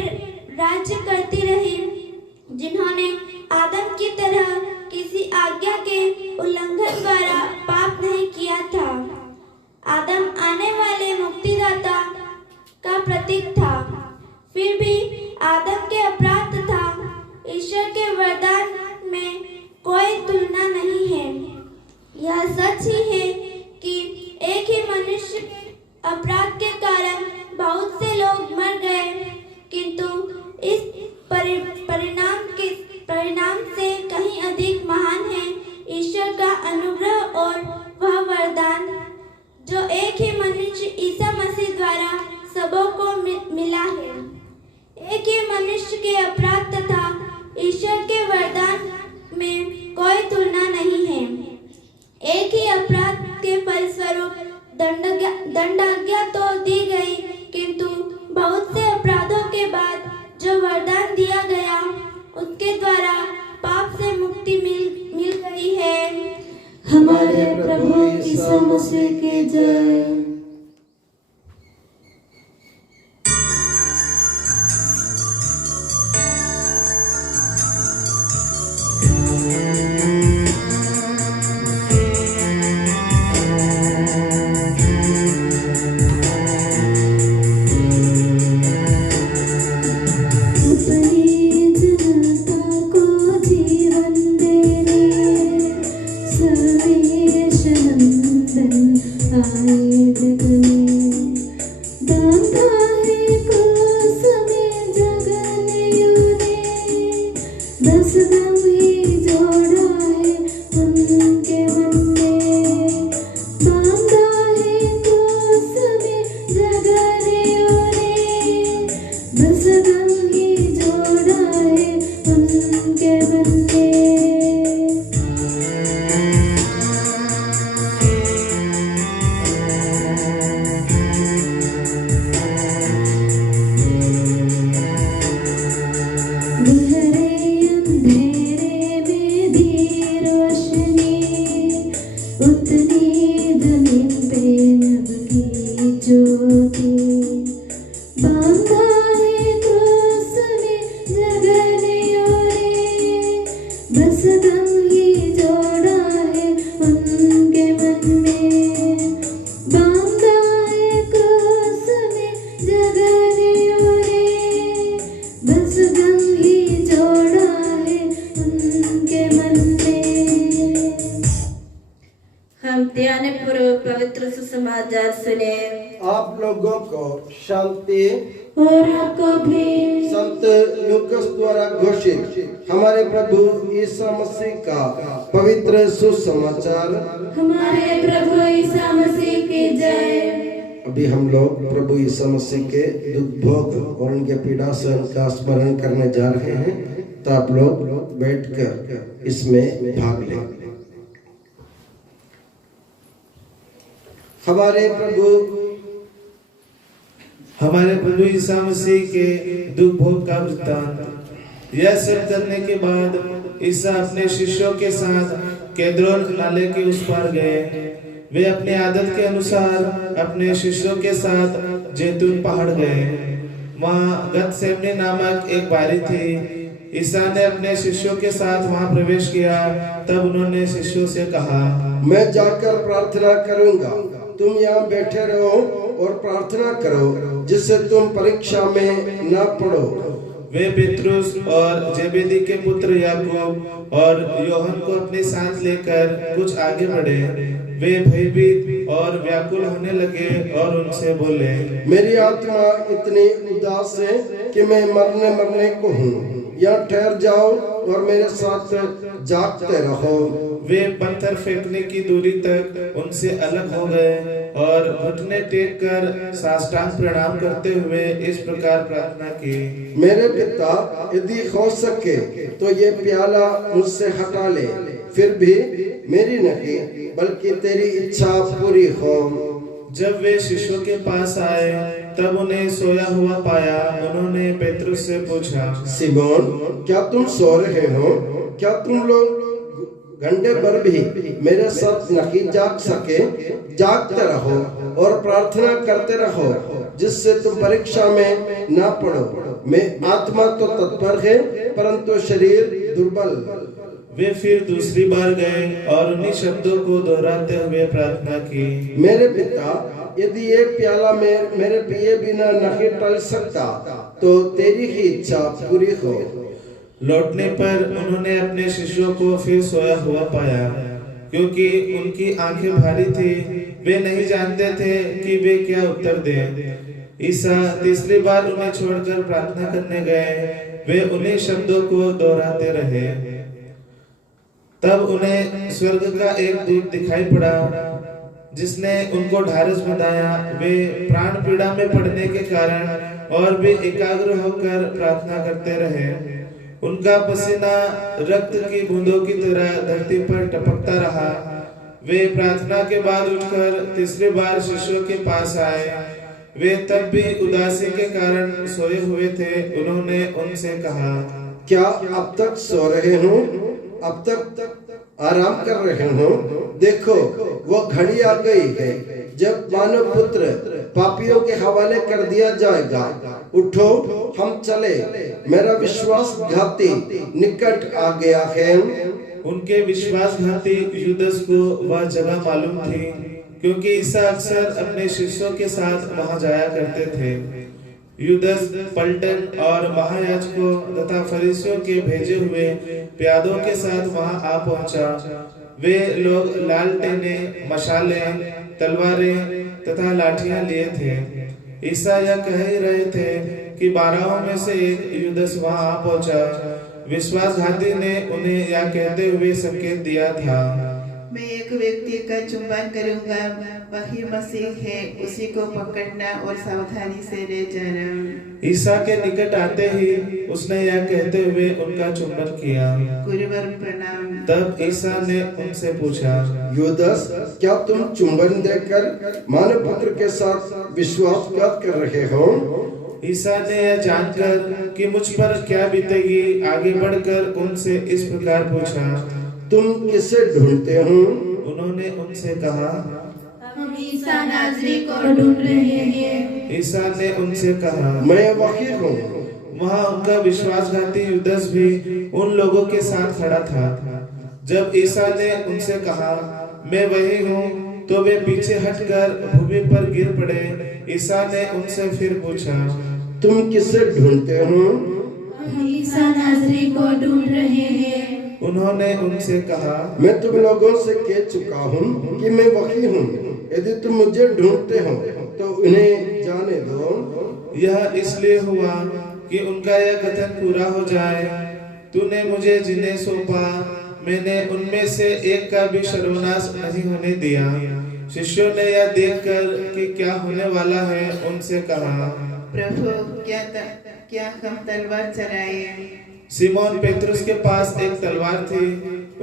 राज्य करती रही जिन्होंने आदम की तरह किसी आज्ञा के उल्लंघन द्वारा पाप नहीं किया था। आदम आने वाले मुक्तिदाता का प्रतीक था। फिर भी आदम के अपराध तथा ईश्वर के वरदान में कोई तुलना नहीं है। यह सच ही है कि एक ही मनुष्य के अपराध के कारण बहुत से लोग मर गए, किंतु इस परिणाम से कहीं अधिक महान है ईश्वर का अनुग्रह और वह वरदान जो एक ही मनुष्य ईसा मसीह द्वारा सबों को मिला है। एक ही मनुष्य के अपराध तथा ईश्वर के वरदान में कोई तुलना नहीं है। एक ही अपराध के फलस्वरूप दंडाज्ञा तो दी गई, किंतु बहुत से अपराधों के बाद जो वरदान दिया गया उसके द्वारा पाप से मुक्ति मिल गई है। हमारे प्रभु यीशु मसीह की जय। उनके मन में। गहरे अंधेरे में दी रोशनी, उतनी जमीन पे नब की ज्योति। बांधा है क्रूस में जगने ओरे, बस दम ही जोड़ा है उनके मन में। बांधा है क्रूस में जगने ओरे, बस दम ही जोड़ा है उनके मन में। हम ध्यान पूर्वक पवित्र सुसमाचार सुने। आप लोगों को शांति। और आपको भी। संत लूकास द्वारा घोषित हमारे प्रभु यीशु मसीह का पवित्र सुसमाचार। हमारे प्रभु यीशु मसीह की जय। अभी हम लोग प्रभु यीशु मसीह के दुख भोग और उनके पीड़ा सहन का स्मरण करने जा रहे हैं, तो आप लोग बैठकर इसमें भाग लें। हमारे प्रभु यीशु मसीह के दुख भोग का वृत्तांत। यह सब करने के बाद ईसा अपने शिष्यों के साथ केद्रोन नाले के उस पार गए। वे अपनी आदत के अनुसार अपने शिष्यों के साथ जैतून पहाड़ गए। वहाँ गतसेमनी नामक एक बारी थी। ईसा ने अपने शिष्यों के साथ वहाँ प्रवेश किया। तब उन्होंने शिष्यों से कहा, मैं जाकर प्रार्थना करूंगा, तुम यहाँ बैठे रहो और प्रार्थना करो, जिससे तुम परीक्षा में न पड़ो। वे पतरस और जेबेदी के पुत्र याकूब और योहन को अपने साथ लेकर कुछ आगे बढ़े। वे भयभीत और व्याकुल होने लगे और उनसे बोले, मेरी आत्मा इतनी उदास है कि मैं मरने को हूँ। यहाँ ठहर जाओ और मेरे साथ जागते रहो। वे पत्थर फेंकने की दूरी तक उनसे अलग हो गए और घुटने टेक कर साष्टांग प्रणाम करते हुए इस प्रकार प्रार्थना की, मेरे पिता, यदि हो सके तो ये प्याला मुझसे हटा ले, फिर भी मेरी नहीं बल्कि तेरी इच्छा पूरी हो। जब वे शिष्यों के पास आए तब उन्हें सोया हुआ पाया। उन्होंने पेतरुस से पूछा, सिमोन, क्या तुम सो रहे हो? क्या तुम लोग घंटे भर भी मेरे साथ नहीं जाग सके? जागते रहो और प्रार्थना करते रहो, जिससे तुम परीक्षा में ना पड़ो। मैं आत्मा तो तत्पर है, परंतु शरीर दुर्बल। वे फिर दूसरी बार गए और उन्हीं शब्दों को दोहराते हुए प्रार्थना की, मेरे पिता, यदि ये प्याला मेरे पिए बिना नहीं टल सकता, तो तेरी ही इच्छा पूरी हो। लौटने पर उन्होंने अपने शिष्यों को फिर सोया हुआ पाया, क्योंकि उनकी आंखें भारी थी। वे नहीं जानते थे कि वे क्या उत्तर दें। ईसा तीसरी बार उन्हें छोड़कर प्रार्थना करने गए। वे उन्हीं शब्दों को दोहराते रहे। तब उन्हें स्वर्ग का एक दूत दिखाई पड़ा, जिसने उनको ढारस बंधाया। वे प्राण पीड़ा में पड़ने के कारण और भी एकाग्र होकर प्रार्थना करते रहे। उनका पसीना रक्त की बूंदों की तरह धरती पर टपकता रहा। वे प्रार्थना के बाद उठकर तीसरी बार शिष्यों के पास आए। वे तब भी उदासी के कारण सोए हुए थे। उन्होंने उनसे कहा, क्या अब तक सो रहे हो? अब तक आराम कर रहे हो? देखो, वो घड़ी आ गई है जब मानव पुत्र पापियों के हवाले कर दिया जाएगा। उठो, हम चले, मेरा विश्वासघाती निकट आ गया है। उनके विश्वासघाती यूदस को वह जगह मालूम थी, क्योंकि ईसा अक्सर अपने शिष्यों के साथ वहां जाया करते थे। यूदस पलटन और महायाजकों तथा फरीसियों के भेजे हुए प्यादों के साथ वहां आ पहुंचा। वे लोग लालटेने, मशाले, तलवारें तथा लाठियां लिए थे। ईसा यह कह ही रहे थे कि 12 में से एक यूदस वहां आ पहुंचा। विश्वासघाती ने उन्हें यह कहते हुए संकेत दिया था, मैं एक व्यक्ति का चुंबन करूंगा, वही मसीह है, उसी को पकड़ना और सावधानी से ले जाना। ईसा के निकट आते ही उसने यह कहते हुए उनका चुंबन किया। गुरुवर प्रणाम। तब ईसा ने उनसे पूछा, युदास, क्या तुम चुंबन देकर मानव पुत्र के साथ विश्वासघात कर रहे हो? ईसा ने यह जानकर कि मुझ पर क्या बीतेगी आगे बढ़कर उनसे इस प्रकार पूछा, तुम किसे ढूंढते हो? उन्होंने उनसे कहा, हम ईसा नाज़री को ढूंढ रहे हैं। ईसा ने उनसे कहा, मैं वही हूँ। वहाँ उनका विश्वासघाती युदास भी उन लोगों के साथ खड़ा था। जब ईसा ने उनसे कहा, मैं वही हूँ, तो वे पीछे हटकर भूमि पर गिर पड़े। ईसा ने उनसे फिर पूछा, तुम किसे ढूंढते हो? हम ईसा नाज़री को ढूंढ रहे हैं। उन्होंने उनसे कहा, मैं तुम लोगों से कह चुका हूँ कि मैं वही हूँ। यदि तुम मुझे ढूंढते हो तो उन्हें जाने दो। यह इसलिए हुआ कि उनका यह कथन पूरा हो जाए, तूने मुझे जिन्हें सौंपा, मैंने उनमें से एक का भी सर्वनाश नहीं होने दिया। शिष्यों ने यह देखकर कि क्या होने वाला है उनसे कहा, प्रभु, क्या हम तलवार चलाएं? सिमोन पेतरुस के पास एक तलवार थी।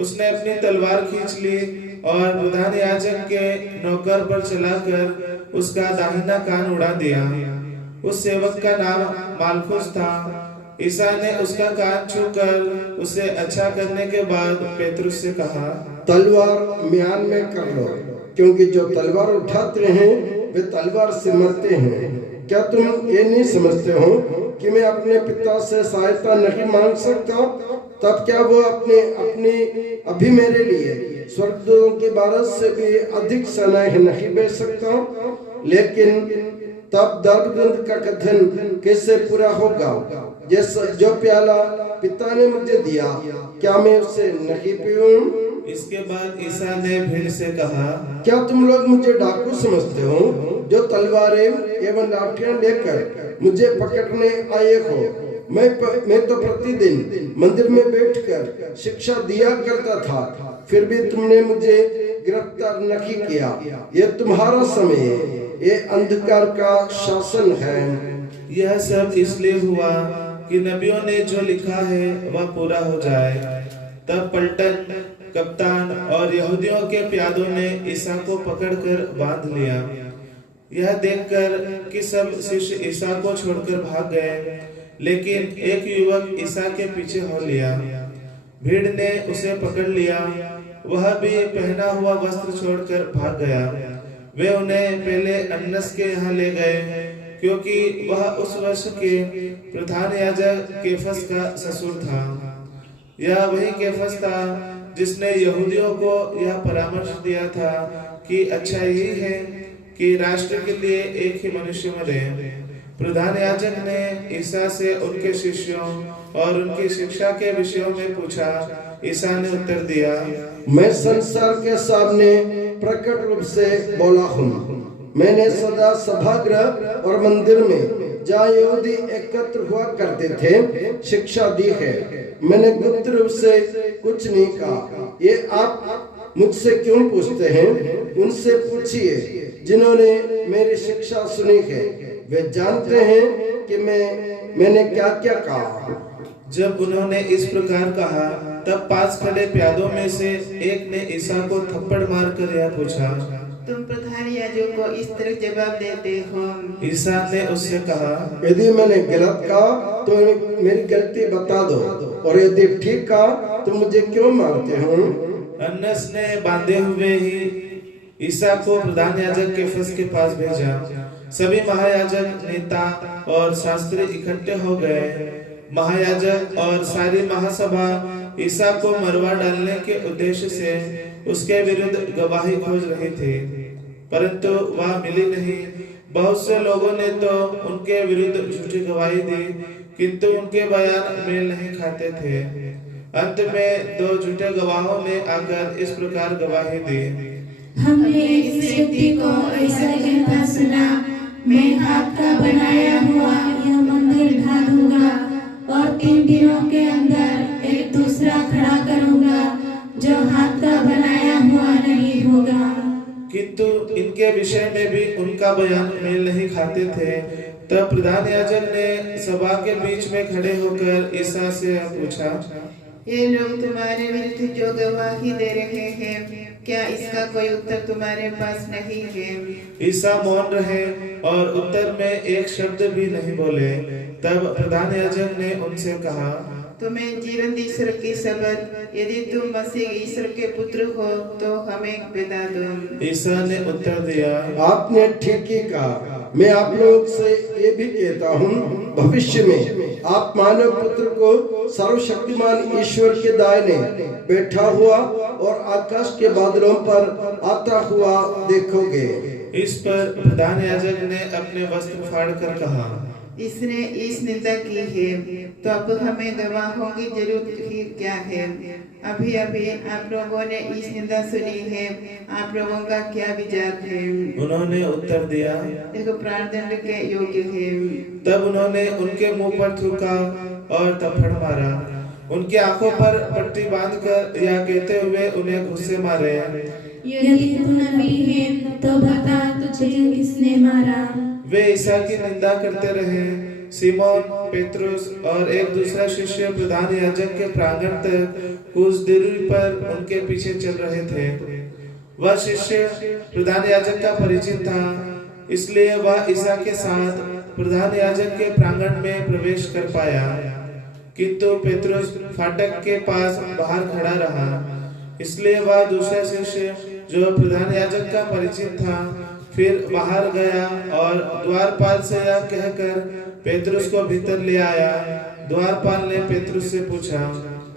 उसने अपनी तलवार खींच ली और प्रधान याजक के नौकर पर चलाकर उसका दाहिना कान उड़ा दिया। उस सेवक का नाम मालखुस था। ईसा ने उसका कान छूकर उसे अच्छा करने के बाद पेतरुस से कहा, तलवार म्यान में कर लो, क्योंकि जो तलवार उठाते हैं वे तलवार से मरते हैं। क्या तुम ये नहीं समझते हो कि मैं अपने पिता से सहायता नहीं मांग सकता? तब क्या वो अपनी अभी मेरे लिए स्वर्गदूतों की बारिश से भी अधिक सेनाएं नहीं भेज सकता? लेकिन तब दर्द का कथन कैसे पूरा होगा? जैसा जो प्याला पिता ने मुझे दिया, क्या मैं उसे नहीं पीऊं? इसके बाद ईसा ने भीड़ से कहा, क्या तुम लोग मुझे डाकू समझते हो, जो तलवारें एवं लाठियां लेकर मुझे पकड़ने आए हो? मैं तो प्रतिदिन मंदिर में बैठकर शिक्षा दिया करता था, फिर भी तुमने मुझे गिरफ्तार नहीं किया। ये तुम्हारा समय है, ये अंधकार का शासन है। यह सब इसलिए हुआ कि नबियों ने जो लिखा है वह पूरा हो जाए। तब पलटन, कप्तान और यहूदियों के प्यादों ने ईसा को पकड़कर बांध लिया। यह देखकर कि सब शिष्य ईसा को छोड़कर भाग गए, लेकिन एक युवक ईसा के पीछे हो लिया। भीड़ ने उसे पकड़ लिया, वह भी पहना हुआ वस्त्र छोड़कर भाग गया। वे उन्हें पहले अन्नस के यहाँ ले गए, क्योंकि वह उस वर्ष के प्रधान याजक केफस का ससुर था। यह वही केफस था जिसने यहूदियों को यह परामर्श दिया था कि अच्छा यही है कि राष्ट्र के लिए एक ही मनुष्य मरे। प्रधान याजक ने ईसा से उनके शिष्यों और उनकी शिक्षा के विषयों में पूछा। ईसा ने उत्तर दिया, मैं संसार के सामने प्रकट रूप से बोला हूँ। मैंने सदा सभागृह और मंदिर में जहाँ यहूदी एकत्र हुआ करते थे शिक्षा दी है। मैंने गुप्त रूप से कुछ नहीं कहा। ये आप मुझसे क्यों पूछते हैं? उनसे पूछिए जिन्होंने मेरी शिक्षा सुनी है, वे जानते हैं कि मैंने क्या क्या कहा। जब उन्होंने इस प्रकार कहा, तब पास खड़े प्यादों में से एक ने ईसा को थप्पड़ मारकर यह पूछा, तुम प्रधान याजक को इस तरह जवाब देते हो? ईसा ने उससे कहा, यदि मैंने गलत कहा तो मेरी गलती बता दो, और यदि ठीक कहा तो मुझे क्यों मारते हो? अन्नस ने बांधे हुए ही ईसा को प्रधान याजक केफस के पास भेजा। सभी महायाजक, नेता और शास्त्री इकट्ठे हो गए। महायाजक और सारी महासभा ईसा को मरवा डालने के उद्देश्य से उसके विरुद्ध गवाही खोज रहे थे, परंतु वह मिली नहीं। बहुत से लोगों ने तो उनके विरुद्ध झूठी गवाही दी, किंतु उनके बयान मेल नहीं खाते थे। अंत में दो झूठे गवाहों ने आकर इस प्रकार गवाही दी, हमने इस व्यक्ति को ऐसा कहता सुना, मैं हाथ का बनाया हुआ यह मंदिर ढा दूंगा और 3 दिनों के अंदर एक दूसरा खड़ा करूंगा जो हाथ का बनाया हुआ होगा। किंतु इनके विषय में भी उनका बयान मेल नहीं खाते थे। तब प्रधान याजक ने सभा के बीच में खड़े होकर ईसा से पूछा, ये लोग तुम्हारे विरुद्ध जो गवाही दे रहे हैं, क्या इसका कोई उत्तर तुम्हारे पास नहीं है? ईसा मौन रहे और उत्तर में एक शब्द भी नहीं बोले। तब प्रधान याजक ने उनसे कहा, तुम्हें जीवंत ईश्वर की शपथ, यदि तुम मसीह ईश्वर के पुत्र हो तो हमें बता दो। ईसा ने उत्तर दिया, आपने ठीक ही कहा। मैं आप लोग से ये भी कहता हूँ, भविष्य में आप मानव पुत्र को सर्वशक्तिमान ईश्वर के दाहिने बैठा हुआ और आकाश के बादलों पर आता हुआ देखोगे। इस पर प्रधान याजक ने अपने वस्त्र फाड़कर कहा, इसने इस निंदा की है, तो अब हमें गवाहों की जरूरत क्या है? अभी अभी आप लोगों ने इस निंदा सुनी है, आप लोगों का क्या विचार है? उन्होंने उत्तर दिया, देखो प्रार्थना के योग्य है। तब उन्होंने उनके मुंह पर थूका और थप्पड़ मारा। उनकी आंखों पर पट्टी बांधकर यह कहते हुए उन्हें घुस्से मारे, यदि तू नबी है तो बता तुझे किसने मारा। वे ईसा की निंदा करते रहे। सिमोन, पेत्रुस और एक दूसरा शिष्य प्रधान याजक के प्रांगण तक कुछ दूरी पर उनके पीछे चल रहे थे। वह शिष्य प्रधान याजक का परिचित था, इसलिए वह ईसा के साथ प्रधान याजक के प्रांगण में प्रवेश कर पाया। किंतु पेत्रुस फाटक के पास बाहर खड़ा रहा, इसलिए वह दूसरा शिष्य जो प्रधान याजक का परिचित था फिर बाहर गया और द्वारपाल से यह कहकर पेत्रुस को भीतर ले आया। द्वारपाल ने पेत्रुस से पूछा,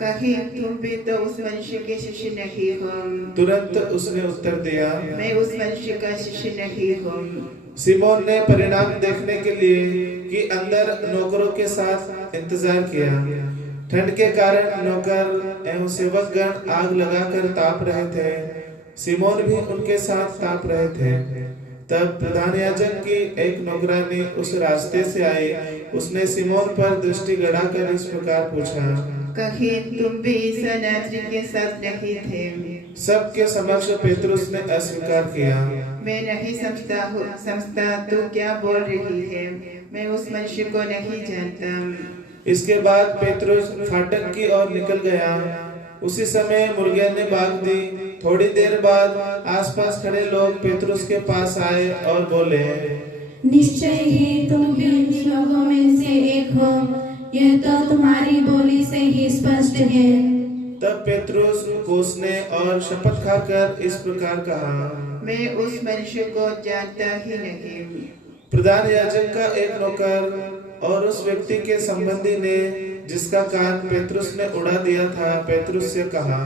कहीं तुम भी तो उस मनुष्य के शिष्य नहीं हो? तुरंत उसने उत्तर दिया, मैं उस मनुष्य का शिष्य नहीं हूँ। सिमोन ने परिणाम देखने के लिए कि अंदर नौकरों के साथ इंतजार किया। ठंड के कारण नौकर एवं सेवकगण आग लगाकर ताप रहे थे। सिमोन भी उनके साथ ताप रहे थे। तब प्रधान याजक की एक नौकरानी उस रास्ते से आई। उसने सिमोन पर दृष्टि गड़ाकर इस प्रकार पूछा, कहीं तुम भी ईसा नासरी के साथ नहीं थे? सबके समक्ष पेत्रुस ने अस्वीकार किया, मैं नहीं समझता तू क्या बोल रही है, मैं उस मनुष्य को नहीं जानता। इसके बाद पेत्रुस फाटक की ओर निकल गया। उसी समय मुर्गियां ने बाग दी। थोड़ी देर बाद आसपास खड़े लोग पेत्रुस के पास आए और बोले, निश्चय ही तुम भी उन लोगों में से एक हो, यह तो तुम्हारी बोली से ही स्पष्ट है। तब पेत्रुस कोसने और शपथ खाकर इस प्रकार कहा, मैं उस मनुष्य को जानता ही नहीं। प्रधान याजक का एक नौकर और उस व्यक्ति के संबंधी ने, जिसका कान पेत्रुस ने उड़ा दिया था, पेत्रुस से कहा,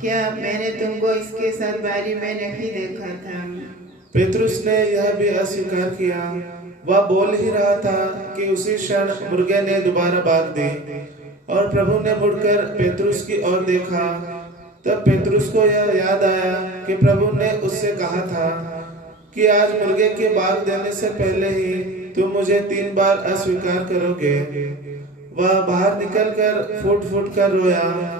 क्या मैंने तुमको इसके साथ बारी में नहीं देखा था? पेत्रुस ने यह भी अस्वीकार किया। वह बोल ही रहा था कि उसी क्षण मुर्गे ने दोबारा बाग दी और प्रभु ने मुड़कर पेत्रुस की ओर देखा। तब पेत्रुस को यह याद आया कि प्रभु ने उससे कहा था कि आज मुर्गे के बाग देने से पहले ही तुम मुझे 3 बार अस्वीकार करोगे। वह बाहर निकलकर फूट फूट कर रोया।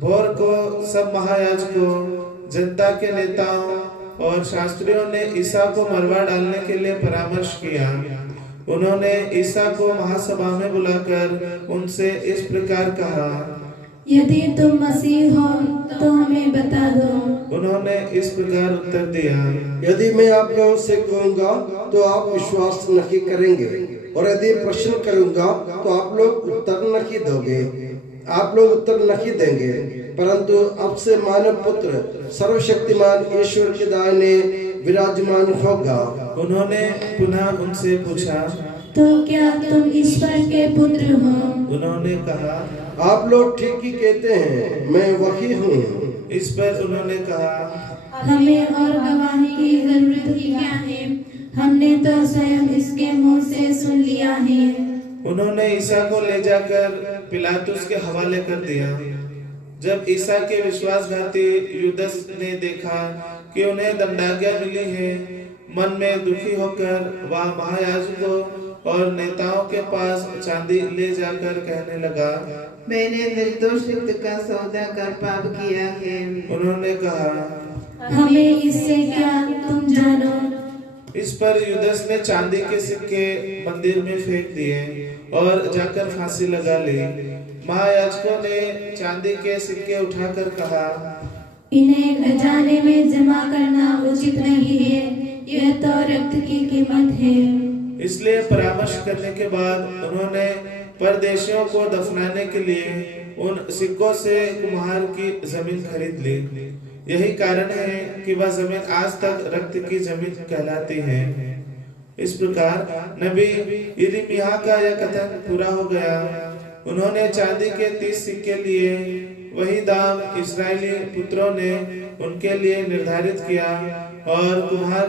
भोर को सब महायाजकों, जनता के नेताओं और शास्त्रियों ने ईसा को मरवा डालने के लिए परामर्श किया। उन्होंने ईसा को महासभा में बुलाकर उनसे इस प्रकार कहा, यदि तुम मसीह हो तो हमें बता दो। उन्होंने इस प्रकार उत्तर दिया, यदि मैं आप लोगों से कहूँगा तो आप विश्वास नहीं करेंगे, और यदि प्रश्न करूँगा तो आप लोग उत्तर नहीं दोगे। आप लोग उत्तर नहीं देंगे, परंतु अब से मानव पुत्र सर्वशक्तिमान ईश्वर के दाहिने विराजमान होगा। उन्होंने पुनः उनसे पूछा, तो क्या तुम ईश्वर के पुत्र हो? उन्होंने कहा, आप लोग ठीक ही कहते हैं, मैं वही हूँ। इस पर उन्होंने कहा, हमें और गवाही की जरूरत ही क्या है, हमने तो स्वयं इसके मुंह से सुन लिया है। उन्होंने ईसा को ले जाकर पिलातुस के हवाले कर दिया। जब ईसा के विश्वासघाती यूदस ने देखा कि उन्हें दंडाज्ञा मिली है, मन में दुखी होकर वह महायाजकों और नेताओं के पास चांदी ले जाकर कहने लगा, मैंने निर्दोष रक्त का सौदा कर पाप किया है। उन्होंने कहा, हमें इससे क्या, तुम जानो। इस पर यूदस ने चांदी के सिक्के मंदिर में फेंक दिए और जाकर फांसी लगा ली। महायाजकों ने चांदी के सिक्के उठाकर कहा, इन्हें खजाने में जमा करना उचित नहीं है, यह तो रक्त की कीमत है। इसलिए परामर्श करने के बाद उन्होंने परदेशियों को दफनाने के लिए उन सिक्कों से कुम्हार की जमीन खरीद ली। यही कारण है कि वह जमीन आज तक रक्त की जमीन कहलाती है। इस प्रकार नबी यिर्मयाह का यह कथन पूरा हो गया। उन्होंने चांदी के 30 सिक्के लिए, वही दाम इस्राएली पुत्रों ने उनके लिए निर्धारित किया और कुम्हार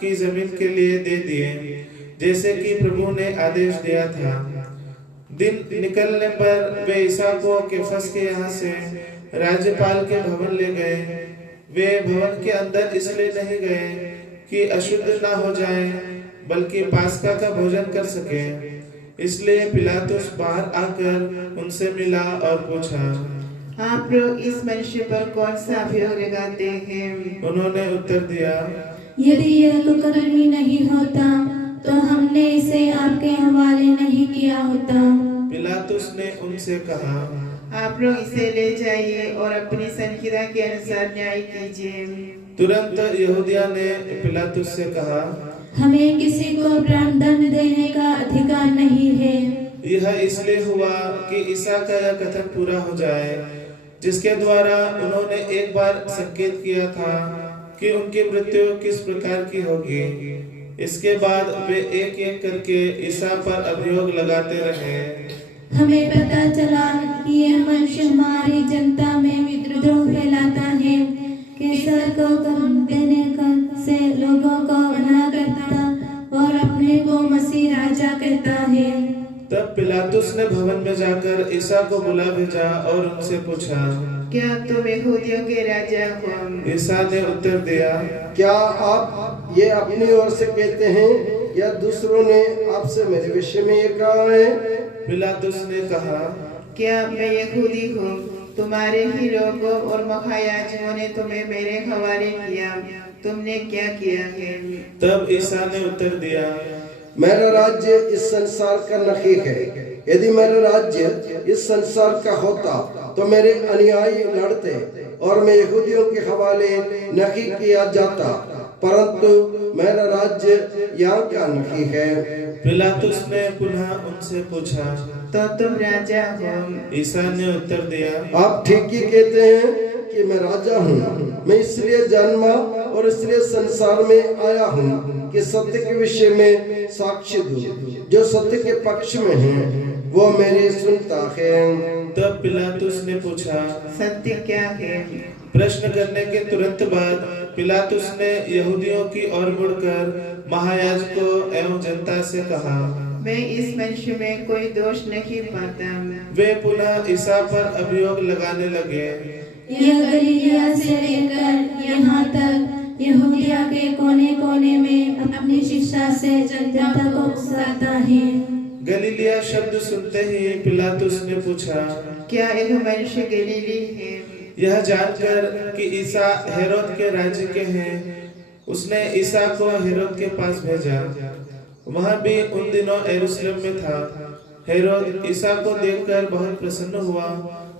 की जमीन के लिए दे दिए, जैसे कि प्रभु ने आदेश दिया था। दिन निकलने पर वे ईसा को केफस के यहाँ से राज्यपाल के भवन ले गए। वे भवन के अंदर इसलिए नहीं गए कि अशुद्ध ना हो जाए, बल्कि पास्का का भोजन कर सके। इसलिए पिलातुस बाहर आकर उनसे मिला और पूछा, आप लोग इस मनुष्य पर कौन सा अभियोग लगाते हैं? उन्होंने उत्तर दिया, यदि यह कुकर्मी नहीं होता तो हमने इसे आपके हवाले नहीं किया होता। पिलातुस ने उनसे कहा, आप लोग इसे ले जाइए और अपनी संहिता के अनुसार न्याय कीजिए। तुरंत यहूदिया ने पिलातुस से कहा, हमें किसी को प्राणदंड देने का अधिकार नहीं है। यह इसलिए हुआ कि ईसा का यह कथन पूरा हो जाए, जिसके द्वारा उन्होंने एक बार संकेत किया था कि उनकी मृत्यु किस प्रकार की होगी। इसके बाद वे एक एक करके ईसा पर अभियोग लगाते रहे। हमें पता चला कि यह मनुष्य हमारी जनता में विद्रोह फैलाता है, कैसर को काम देने से लोगों को मना करता और अपने को मसीह राजा कहता है। तब पिलातुस ने भवन में जाकर ईसा को बुला भेजा और उनसे पूछा, क्या तुम यहूदियों के राजा हो? ईसा ने उत्तर दिया, क्या आप ये अपनी ओर से कहते हैं या दूसरों ने आपसे मेरे विषय में ये कहा है? पिलातुस ने कहा, क्या मैं यहूदी हूँ? तुम्हारे ही लोगों और महायाजकों ने तुम्हें मेरे हवाले किया। तुमने क्या किया है? तब ईसा ने उत्तर दिया, मेरा राज्य इस संसार का नहीं है। यदि मेरा राज्य इस संसार का होता तो मेरे अनुयायी लड़ते और मैं यहूदियों के हवाले नहीं किया जाता, परंतु मेरा राज्य यहाँ का नहीं है। पिलातुस ने पुनः उनसे पूछा, तो तुम राजा हो? ईसा ने उत्तर दिया, आप ठीक ही कहते हैं कि मैं राजा हूँ। मैं इसलिए जन्मा और इसलिए संसार में आया हूँ कि सत्य के विषय में साक्षी दूं। जो सत्य के पक्ष में है वो मेरी सुनता है। तब पिलातुस ने पूछा, सत्य क्या है? प्रश्न करने के तुरंत बाद पिलातुस ने यहूदियों की ओर मुड़कर महायाजकों एवं जनता से कहा, मैं इस मनुष्य में कोई दोष नहीं पाता। वे पुनः ईसा पर अभियोग लगाने लगे। यह गलीलिया से लेकर यहाँ तक यहूदिया के कोने कोने में अपनी शिक्षा से जनता को उकसाता है। गलीलिया शब्द सुनते ही पिलातुस ने पूछा, क्या यह मनुष्य गलीली है? यह जानकर कि ईसा हेरोद के राज्य के हैं, उसने ईसा को हेरोद के पास भेजा। वह भी उन दिनों यरूशलेम में था। हेरोद ईसा को देखकर बहुत प्रसन्न हुआ।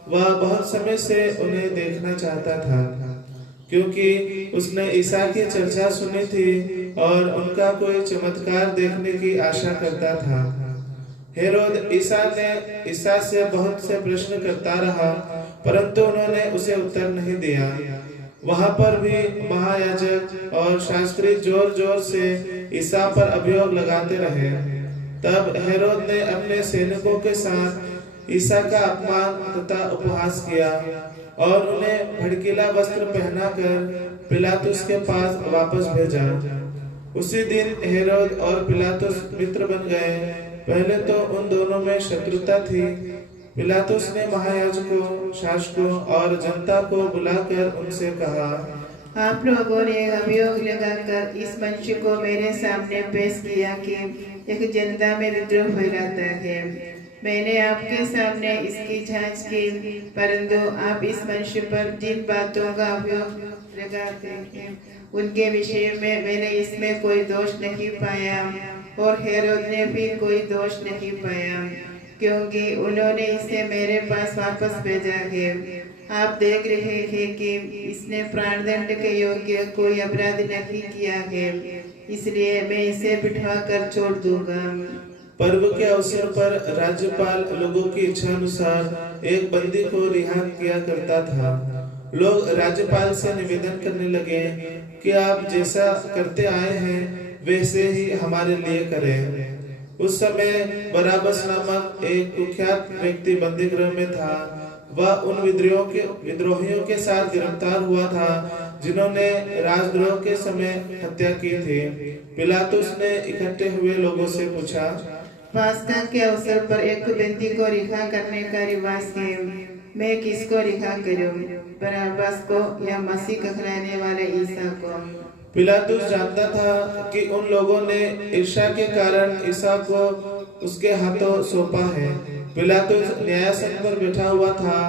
वह बहुत समय से उन्हें देखना चाहता था, क्योंकि उसने ईसा की चर्चा सुनी थी और उनका कोई चमत्कार देखने की आशा करता था। हेरोद ईसा से बहुत से प्रश्न करता रहा, परंतु उन्होंने उसे उत्तर नहीं दिया। वहां पर भी महायाजक और शास्त्री जोर जोर से ईसा पर अभियोग लगाते रहे। तब हेरोद ने अपने सैनिकों के साथ ईसा का अपमान तथा उपहास किया और उन्हें भड़कीला वस्त्र पहनाकर पिलातुस के पास वापस भेजा। उसी दिन हेरोद और पिलातुस मित्र बन गए। पहले तो उन दोनों में शत्रुता थी। पिलातुस ने महायाजकों, शासकों और जनता को बुलाकर उनसे कहा, आप लोगों ने अभियोग लगाकर इस मनुष्य को मेरे सामने पेश किया कि एक जनता में विद्रोह फैलाता है। मैंने आपके सामने इसकी जांच की, परंतु आप इस मनुष्य पर जिन बातों का उपयोग लगाते हैं उनके विषय में मैंने इसमें कोई दोष नहीं पाया, और हेरोद ने भी कोई दोष नहीं पाया, क्योंकि उन्होंने इसे मेरे पास वापस भेजा है। आप देख रहे हैं कि इसने प्राणदंड के योग्य कोई अपराध नहीं किया है, इसलिए मैं इसे बिठा कर छोड़ दूंगा। पर्व के अवसर पर राज्यपाल लोगों की इच्छा अनुसार एक बंदी को रिहा किया करता था। लोग राज्यपाल से निवेदन करने लगे कि आप जैसा करते आए हैं वैसे ही हमारे लिए करें। उस समय बराबस नामक एक कुख्यात व्यक्ति बंदी गृह में था। वह उन विद्रोहियों के साथ गिरफ्तार हुआ था जिन्होंने राजद्रोह के समय हत्या की थी। पिलातुस ने इकट्ठे हुए लोगों से पूछा, पास्का के अवसर पर एक बंदी को रिहा करने का रिवाज है, मैं किसको रिहा करूं, बराबस को या मसीह कहलाने वाले ईसा को? पिलातुस जानता था कि उन लोगों ने ईर्ष्या के कारण ईसा को उसके हाथों सौंपा है। पिलातुस न्यायासन पर बैठा हुआ था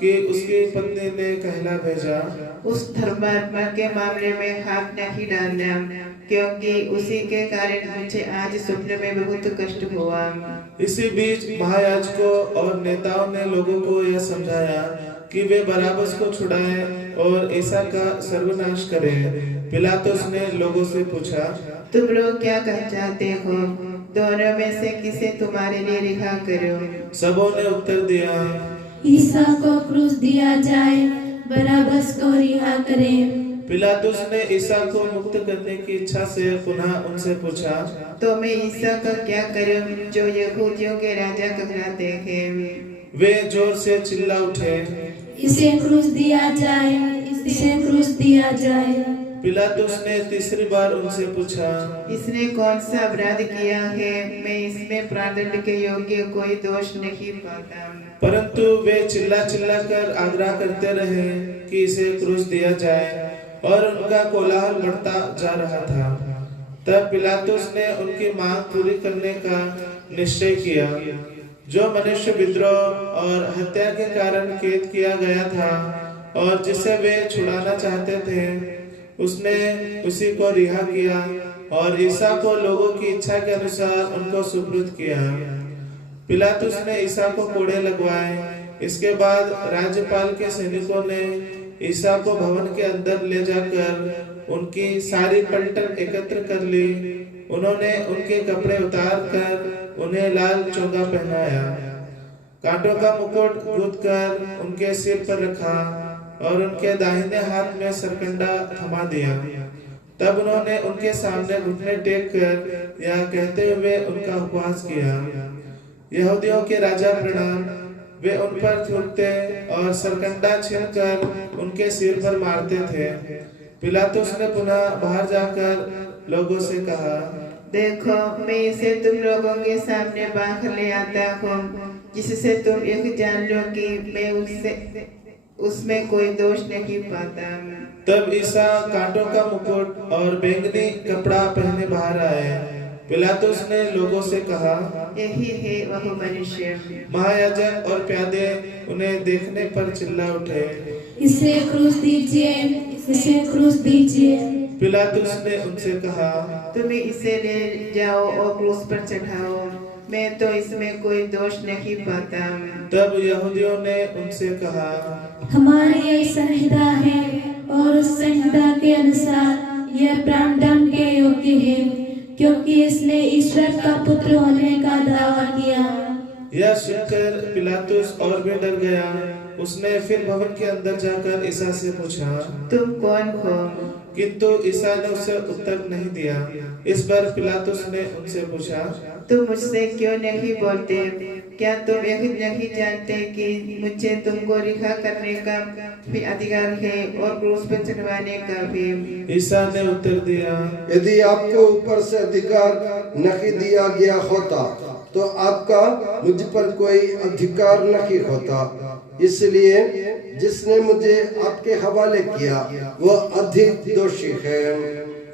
कि उसकी पत्नी ने कहला भेजा, उस धर्मात्मा के मामले में हाथ नहीं डालना, क्योंकि उसी के कारण मुझे आज स्वप्न में बहुत कष्ट हुआ। इसी बीच महायाजकों और नेताओं ने लोगों को यह समझाया कि वे बराबस को छुड़ाएं और ईसा का सर्वनाश करें। पिलातुस ने लोगों से पूछा, तुम लोग क्या कह चाहते हो, दोनों में से किसे तुम्हारे लिए रिहा करूं? सबों ने उत्तर दिया, ईसा को क्रूस दिया जाए, बराबस को रिहा करें। पिलातुस ने ईसा को मुक्त करने की इच्छा से पुनः उनसे पूछा, तो मैं ईसा का क्या करूं जो यहूदियों के राजा कहलाते हैं? वे जोर से चिल्ला उठे, इसे क्रूस दिया जाए, इसे क्रूस दिया जाए। पिलातुस ने तीसरी बार उनसे पूछा, इसने कौन सा अपराध किया है? मैं इसमें प्राणदंड के योग्य कोई दोष नहीं पाता। परंतु वे चिल्ला चिल्ला कर आग्रह करते रहे कि इसे क्रूस दिया जाए, और उनका कोलाहल बढ़ता जा रहा था। तब पिलातुस ने उनकी मांग पूरी करने का निश्चय किया। जो मनुष्य विद्रोह और हत्या के कारण कैद किया गया था और जिसे वे छुड़ाना चाहते थे, उसने उसी को रिहा किया और ईसा को लोगों की इच्छा के अनुसार उनको सुपुर्द किया। पिलातुस ने ईसा को कोड़े लगवाए। इसके बाद राज्यपाल के सैनिकों ने ईसा को भवन के अंदर ले जाकर उनकी सारी पलटन एकत्र कर ली। उन्होंने उनके कपड़े उतार कर उन्हें लाल चोगा पहनाया, कांटों का मुकुट गूंथकर उनके सिर पर रखा और उनके दाहिने हाथ में सरकंडा थमा दिया। तब उन्होंने उनके सामने घुटने टेक कर यह कहते हुए उनका उपवास किया, यहूदियों के राजा प्रणाम। वे उन पर थूकते और सरकंडा छीनकर उनके सिर पर मारते थे। पिलातुस ने पुनः बाहर जाकर लोगों से कहा, देखो, मैं इसे तुम लोगों के सामने बाहर ले आता हूँ, जिससे तुम यह जान लो कि मैं उसमें कोई दोष नहीं पाता। तब ईसा कांटों का मुकुट और बैंगनी कपड़ा पहने बाहर आए। पिलातुस ने लोगों से कहा, यही है वह मनुष्य। महायाजक और प्यादे उन्हें देखने पर चिल्ला उठे, इसे क्रूस दीजिए, इसे क्रूस दीजिए। पिलातुस ने उनसे कहा, तुम इसे ले जाओ और क्रूस पर चढ़ाओ, मैं तो इसमें कोई दोष नहीं पाता। तब यहूदियों ने उनसे कहा, हमारी यह संहिता है और उस संहिता के अनुसार यह प्राणदंड के योग्य है, क्योंकि इसने ईश्वर का पुत्र होने का दावा किया। यह सुनकर पिलातुस और भी डर गया। उसने फिर भवन के अंदर जाकर ईसा से पूछा, तुम कौन हो? किंतु ईसा ने उसे उत्तर नहीं दिया। इस बार पिलातुस ने उनसे पूछा, तुम मुझसे क्यों नहीं बोलते? क्या तुम यह नहीं जानते कि मुझे तुमको रिहा करने का भी अधिकार है और क्रूस पर चढ़वाने का भी? ईसा ने उत्तर दिया, यदि आपको ऊपर से अधिकार नहीं दिया गया होता तो आपका मुझ पर कोई अधिकार नहीं होता। इसलिए जिसने मुझे आपके हवाले किया वह अधिक दोषी है।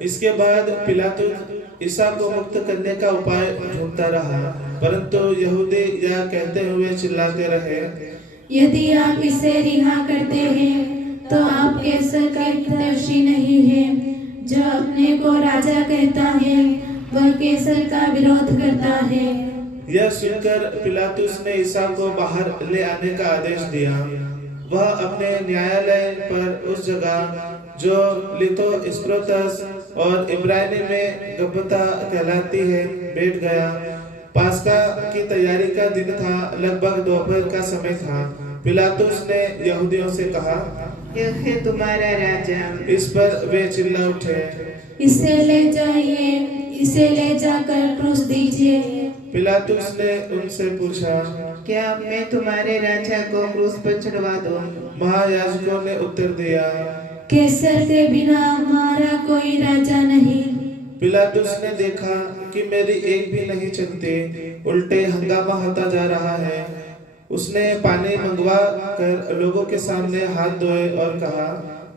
इसके बाद पिलातुस ईसा को मुक्त करने का उपाय ढूंढता रहा। परंतु यहूदी यह कहते हुए चिल्लाते रहे, यदि आप इसे रिहा करते हैं तो आप कैसर का हितैषी नहीं है। जो अपने को राजा कहता है वह कैसर का विरोध करता है। यह सुनकर पिलातुस ने ईसा को बाहर ले आने का आदेश दिया। वह अपने न्यायालय पर उस जगह जो लिथो-स्त्रोतस और इब्रानी में गब्बता कहलाती है बैठ गया। पास्का की तैयारी का दिन था, लगभग दोपहर का समय था। पिलातुस ने यहूदियों से कहा, यह है तुम्हारा राजा। इस पर वे चिल्ला उठे, इसे ले जाइए, इसे ले जाकर क्रूस दीजिए। पिलातुस ने उनसे पूछा, क्या मैं तुम्हारे राजा को क्रूस पर चढ़वा दूं? महायाजकों ने उत्तर दिया, कैसर के बिना हमारा कोई राजा नहीं। पिलातुस ने देखा कि मेरी एक भी नहीं चलती, उल्टे हंगामा होता जा रहा है। उसने पानी मंगवा कर लोगों के सामने हाथ धोए और कहा,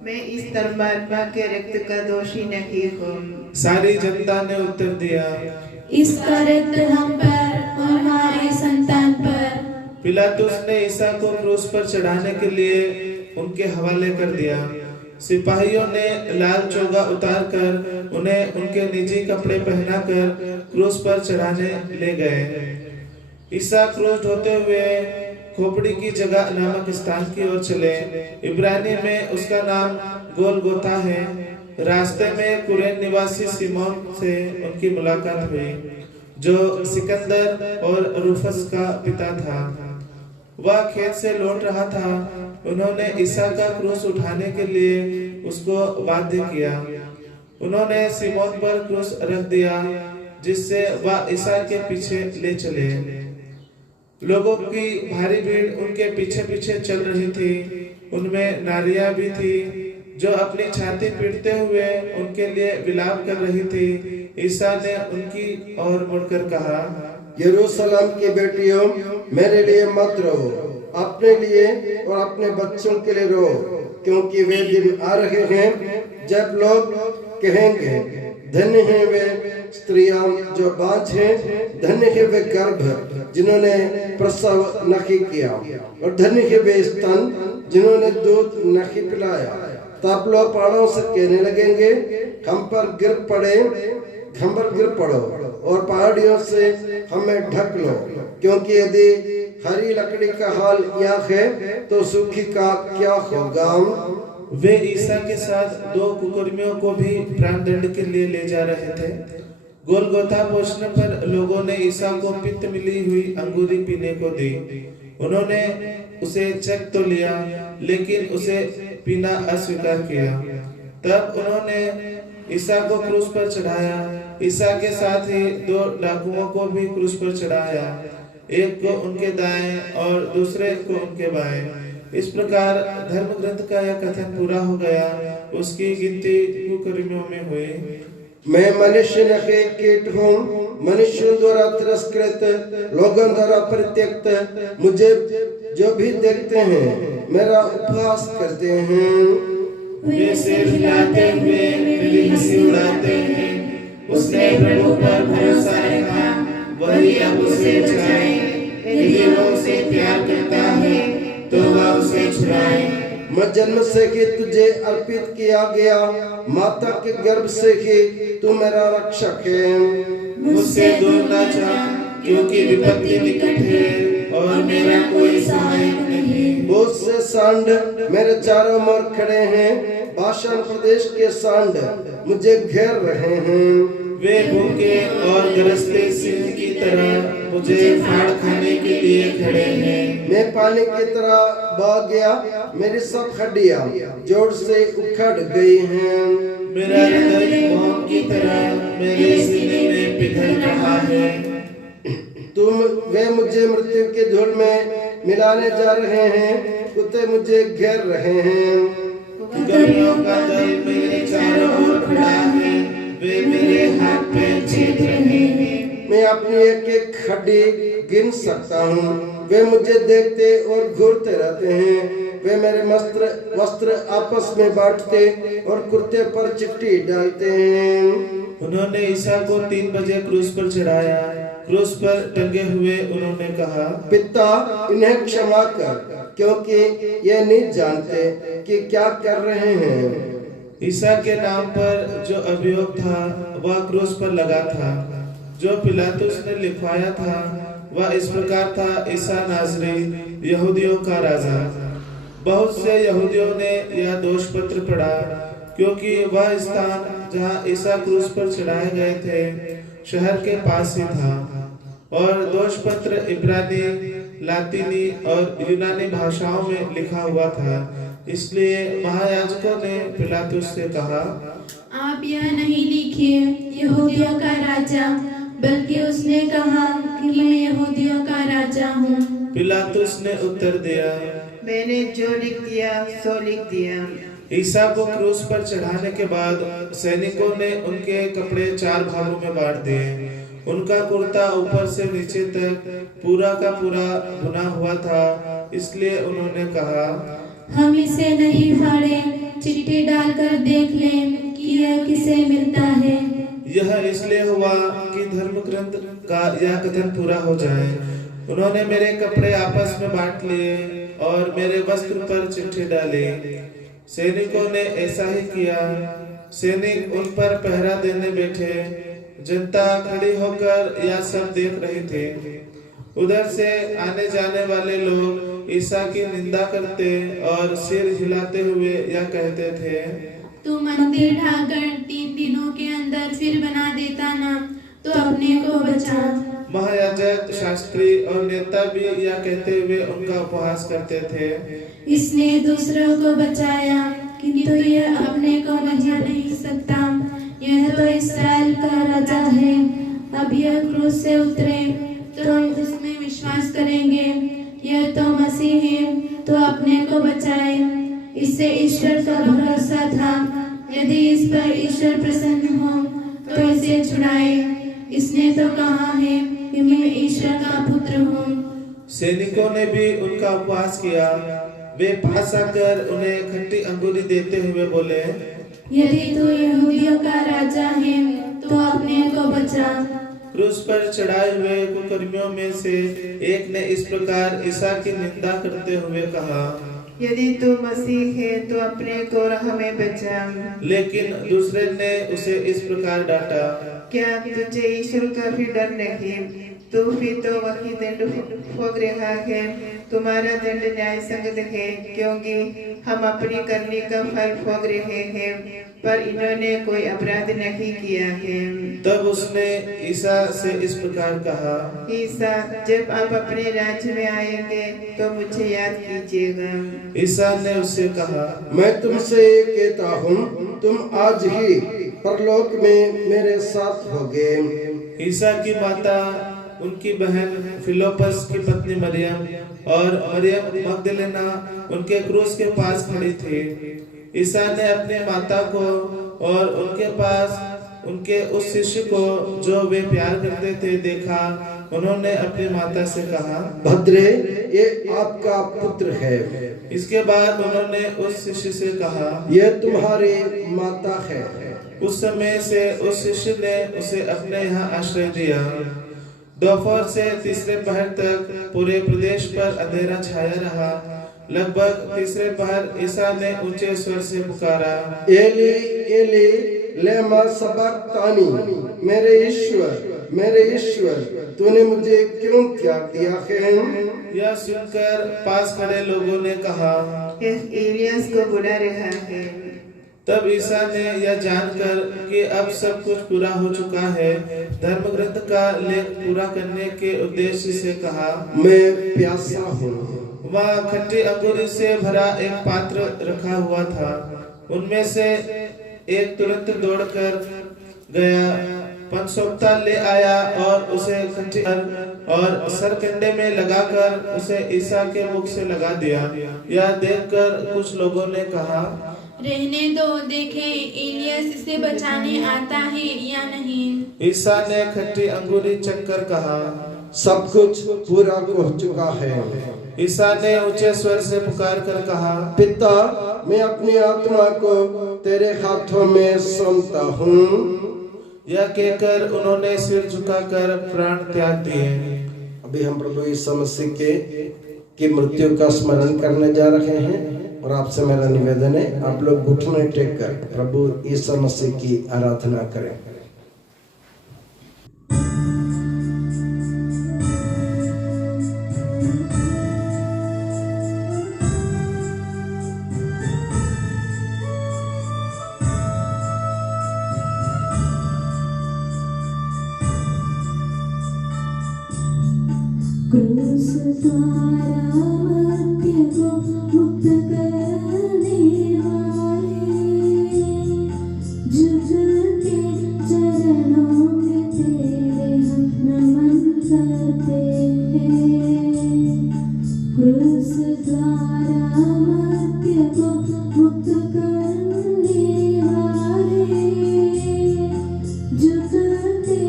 मैं इस धर्मात्मा के रक्त का दोषी नहीं हूँ। सारी जनता ने उत्तर दिया, इसका रक्त हम पर और हमारी संतान पर। पिलातुस ने ईसा को क्रूस पर चढ़ाने के लिए उनके हवाले कर दिया। सिपाहियों ने लाल चोगा उतारकर उन्हें उनके निजी कपड़े पहनाकर क्रूस पर चढ़ाने ले गए। ईसा क्रूस ढोते हुए खोपड़ी की जगह नामक स्थान की ओर चले। इब्रानी में उसका नाम गोलगोथा है। रास्ते में कुरेन निवासी सिमोन से उनकी मुलाकात हुई, जो सिकंदर और रूफस का पिता था। वह खेत से लौट रहा था। उन्होंने ईसा का क्रूस उठाने के लिए उसको बाध्य किया। उन्होंने सिमोन पर क्रूस रख दिया, जिससे वह ईसा के पीछे ले चले। लोगों की भारी भीड़ उनके पीछे पीछे चल रही थी। उनमें नारियां भी थी जो अपनी छाती पीटते हुए उनके लिए विलाप कर रही थी। ईसा ने उनकी ओर मुड़कर कहा, यरूशलेम की बेटियों, मेरे लिए मत रो, अपने लिए और अपने बच्चों के लिए रो, क्योंकि वे दिन आ रहे हैं जब लोग कहेंगे, धन्य है वे स्त्रियां जो बांझ हैं, धन्य है वे गर्भ जिन्होंने प्रसव नहीं किया, और धन्य है वे स्तन जिन्होंने दूध नहीं पिलाया। तब लोग पहाड़ों से कहने लगेंगे, हम पर गिर पड़ो और पहाड़ियों से हमें ढक लो, क्योंकि यदि हरी लकड़ी का हाल यह है तो सूखी का क्या होगा। वे ईसा के साथ दो कुकर्मियों को भी प्राणदंड के लिए ले जा रहे थे। गोलगोथा पहुंचने पर लोगों ने ईसा को पित्त मिली हुई अंगूरी पीने को दी। उन्होंने उसे चख तो लिया, लेकिन उसे पीना अस्वीकार किया। तब उन्होंने ईसा को क्रूस पर चढ़ाया। ईसा के साथ ही दो डाकुओं को भी क्रूस पर चढ़ाया, एक को उनके दाएं और दूसरे को उनके बाएं। इस प्रकार धर्म ग्रंथ का यह कथन पूरा हो गया। उसकी गिनती कुकर्मियों में हुई। मैं मनुष्य नहीं कीट हूँ, मनुष्यों द्वारा तिरस्कृत, लोगों द्वारा परित्यक्त। मुझे जो भी देखते हैं मेरा उपहास करते हैं। वे सिर हिलाते हुए मेरी हंसी उड़ाते हैं। उसने प्रभु पर भरोसा रखा, वही अब उसे बचाए। यदि वो उसे प्यार करता है तो वह उसे छुड़ाए। मैं जन्म से ही तुझे अर्पित किया गया, माता के गर्भ से ही तू मेरा रक्षक है। मुझसे दूर न जा, क्योंकि विपत्ति निकट है और मेरा कोई सहायक नहीं। बहुत से सांड मेरे चारों ओर खड़े हैं, बाशान प्रदेश के सांड मुझे घेर रहे हैं। वे भूखे और गरजते सिंह की तरह मुझे फाड़ खाने के लिए खड़े हैं। मैं पानी की तरह बह गया, मेरी सब हड्डियां जोर से उखड़ गई हैं। मेरा हृदय मोम की तरह मेरे सीने में पिघल रहा है। वे मुझे मृत्यु के धूल में मिलाने जा रहे हैं, कुत्ते मुझे घेर रहे हैं। कुकर्मियों का दल मेरे चारों ओर खड़ा है, वे मेरे हाथ पैर छेद रहे हैं। मैं अपनी एक एक हड्डी गिन सकता हूँ। वे मुझे देखते और घूरते रहते हैं। वे मेरे वस्त्र आपस में बांटते और कुर्ते पर चिट्ठी डालते हैं। उन्होंने ईसा को 3 बजे क्रूस पर चढ़ाया। क्रूस पर टंगे हुए उन्होंने कहा, पिता इन्हें क्षमा कर, क्योंकि ये नहीं जानते कि क्या कर रहे हैं। ईसा के नाम पर जो अभियोग था वह क्रूस पर लगा था। जो पिलातुस ने लिखवाया था वह इस प्रकार था, ईसा नाज़री यहूदियों का राजा। बहुत से यहूदियों ने यह दोष पत्र पढ़ा, क्योंकि वह स्थान जहाँ ईसा क्रूस पर चढ़ाए गए थे शहर के पास ही था, और दोष पत्र इब्रानी, लातीनी और यूनानी भाषाओं में लिखा हुआ था। इसलिए महायाजकों ने पिलातुस से कहा, आप यह नहीं लिखिए यहूदियों का राजा, बल्कि उसने कहा कि मैं यहूदियों का राजा हूँ। पिलातुस ने उत्तर दिया, मैंने जो लिख दिया सो लिख दिया। ईसा को क्रूस पर चढ़ाने के बाद सैनिकों ने उनके कपड़े 4 भागों में बांट दिए। उनका कुर्ता ऊपर से नीचे तक पूरा का पूरा बुना हुआ था। इसलिए उन्होंने कहा, हम इसे नहीं फाड़े, चिट्ठी डालकर देख लें कि यह किसे मिलता है। यह इसलिए हुआ कि धर्म ग्रंथ का यह कथन पूरा हो जाए, उन्होंने मेरे कपड़े आपस में बांट लिए और मेरे वस्त्र पर चिट्ठी डाली। सैनिकों ने ऐसा ही किया। सैनिक उन पर पहरा देने बैठे। जनता खड़ी होकर यह सब देख रही थी। उधर से आने जाने वाले लोग ईसा की निंदा करते और सिर हिलाते हुए यह कहते थे, तू मंदिर ढाकर 3 दिनों के अंदर फिर बना देता ना, तो अपने को बचा। महायाजक, शास्त्री और नेता भी यह कहते हुए उनका उपहास करते थे, इसने दूसरों को बचाया, किंतु यह अपने को बचा नहीं सकता। यह तो इस्राएल का राजा है। अब यह क्रूस से उतरे तो हम उसमें विश्वास करेंगे। यह तो मसीह है, तो अपने को बचाए। इससे ईश्वर का भरोसा था। यदि इस पर ईश्वर प्रसन्न हो तो इसे छुड़ाए। इसने तो कहा है कि मैं ईश्वर का पुत्र हूँ। सैनिकों ने भी उनका उपहास किया। वे पास आकर उन्हें खट्टी अंगूरी देते हुए बोले, यदि तू यहूदियों का राजा है तो अपने को बचा। क्रूस पर चढ़ाए हुए कुकर्मियों में से एक ने इस प्रकार ईसा की निंदा करते हुए कहा, यदि तू मसीह है तो अपने को और हमें बचा। लेकिन दूसरे ने उसे इस प्रकार डांटा, क्या तुझे ईश्वर का भी डर नहीं? तू भी तो वही दंड भोग रहा है। तुम्हारा दंड न्याय संगत है, क्योंकि हम अपनी करनी का फल भोग रहे हैं, पर इन्होंने कोई अपराध नहीं किया है। तब उसने ईसा से इस प्रकार कहा, ईसा, जब आप अपने राज्य में आएंगे तो मुझे याद कीजिएगा। ईसा ने उससे कहा, मैं तुमसे कहता हूँ, तुम आज ही परलोक में मेरे साथ होगे। ईसा की माता, उनकी बहन फिलोपस की पत्नी मरियम और मरियम मगदलेना उनके क्रूस के पास खड़ी थी। ईसा ने अपने माता को और उनके पास उनके उस शिष्य को जो वे प्यार करते थे देखा। उन्होंने अपनी माता से कहा, भद्रे, ये आपका पुत्र है। इसके बाद उन्होंने उस शिष्य से कहा, ये तुम्हारी माता है। उस समय से उस शिष्य ने उसे अपने यहाँ आश्रय दिया। दोपहर से तीसरे पहर तक पूरे प्रदेश पर अंधेरा छाया रहा। लगभग तीसरे पहर ईसा ने ऊंचे स्वर से पुकारा, एली एली लेमा सबक्तानी, मेरे ईश्वर तूने मुझे क्यों त्याग दिया है? यह सुनकर पास खड़े लोगों ने कहा, एलियास को बुला रहा है। तब ईसा ने यह जानकर कि अब सब कुछ पूरा हो चुका है, धर्म ग्रंथ का लेख पूरा करने के उद्देश्य से कहा, मैं प्यासा हूँ। वहाँ खट्टी अंगूरी से भरा एक पात्र रखा हुआ था। उनमें से एक तुरंत दौड़कर गया, पनसोप्ता ले आया और उसे खट्टी और सरकंडे में लगाकर उसे ईसा के मुख से लगा दिया। यह देखकर कुछ लोगों ने कहा, रहने दो, देखें एलियस इसे बचाने आता है या नहीं। ईसा ने खट्टी अंगूरी चखकर कहा, सब कुछ पूरा हो चुका है। ईसा ने ऊंचे स्वर से पुकार कर कहा, पिता, मैं अपनी आत्मा को तेरे हाथों में सौंपता हूँ। यह कहकर उन्होंने सिर झुकाकर प्राण त्याग दिए। अभी हम प्रभु यीशु मसीह की मृत्यु का स्मरण करने जा रहे हैं और आपसे मेरा निवेदन है आप लोग घुटने टेक कर प्रभु यीशु मसीह की आराधना करें। क्रूस द्वारा मर्त्य को मुक्त करने वाले झुकते चरणों में तेरे हम नमन करते हैं। क्रूस द्वारा मर्त्य को मुक्त करने वाले झुकते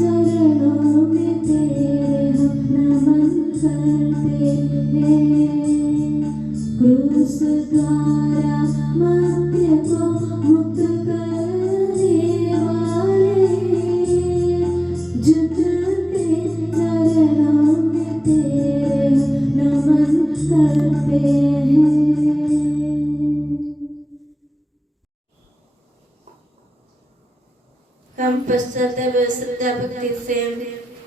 चरणों में तेरे हम नमन करते हैं। क्रूस द्वारा मर्त्य को मुक्त करने वाले झुकते चरणों में तेरे नमन करते हैं। हम पश्चाताप श्रद्धा भक्ति से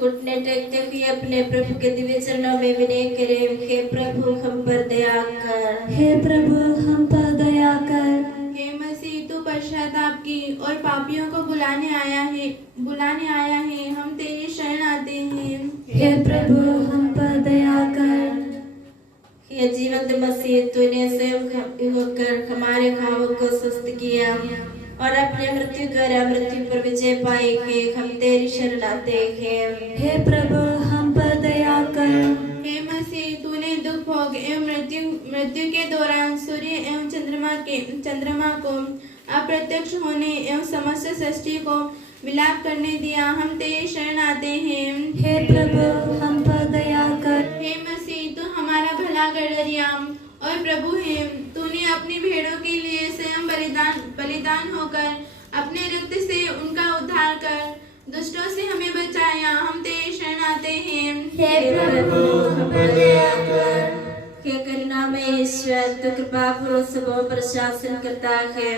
घुटने टेकते हुए अपने प्रभु के दिव्य चरणों में विनय करें। हे प्रभु हम पर दया कर। हे प्रभु हम पर दया कर। हे मसीह तू पश्चाताप की और पापियों को बुलाने आया है हम तेरी शरण आते हैं। हे प्रभु हम पर दया कर। हे जीवंत मसीह तूने स्वयं होकर हमारे घावों को स्वस्थ किया और अपने मृत्यु कर मृत्यु पर विजय पाए है हम तेरी शरण आते हैं। हे प्रभु हम पर दया कर। हे मसीह तूने दुख भोग एवं मृत्यु के दौरान सूर्य एवं चंद्रमा को अप्रत्यक्ष होने एवं समस्त सृष्टि को विलाप करने दिया हम तेरी शरण आते हैं। हे प्रभु हम पर दया कर। हे मसीह तू हमारा भला करदरिया और प्रभु है। तूने अपनी भेड़ों के लिए स्वयं बलिदान होकर अपने रक्त से उनका उद्धार कर दुष्टों से हमें बचाया हम तेरी शरण आते हैं। हे प्रभु हम पर दया कर। हे करुणा में ईश्वर तू कृपा पूर्वक सबों पर शासन करता है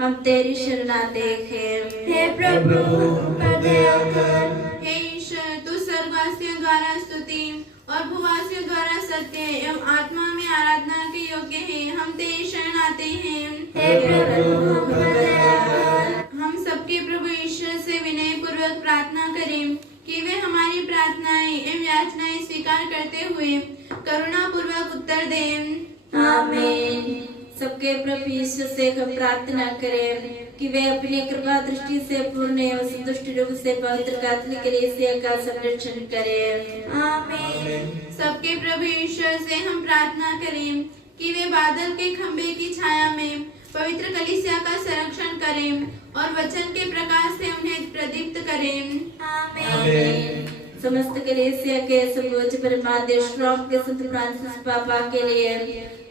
हम तेरी शरण आते हैं। हे प्रभु हम पर दया कर। हे ईश्वर तू स्वर्गवासियों द्वारा स्तुति और भूवासियों द्वारा सत्य एवं आत्मा में आराधना के योग्य है हम तेरी शरण आते हैं। हे प्रभु हम पर दया कर। हम सबके प्रभु ईश्वर से विनय पूर्वक प्रार्थना करें कि वे हमारी प्रार्थनाएं एवं याचनाएं स्वीकार करते हुए करुणा पूर्वक उत्तर दें। आमीन। सबके प्रभु यीशु से हम प्रार्थना करें कि वे अपनी कृपा दृष्टि से पूर्ण एवं संतुष्ट रूप से पवित्र कैथोलिक कलीसिया का संरक्षण करें। आमीन। सबके प्रभु ईश्वर से हम प्रार्थना करें कि वे बादल के खंभे की छाया में पवित्र कलीसिया का संरक्षण करें और वचन के प्रकाश से उन्हें प्रदीप्त करें। आमीन। समस्त कलीसिया के सर्वोच्च परमाध्यक्ष रोम के संत फ्रांसिस पापा के लिए,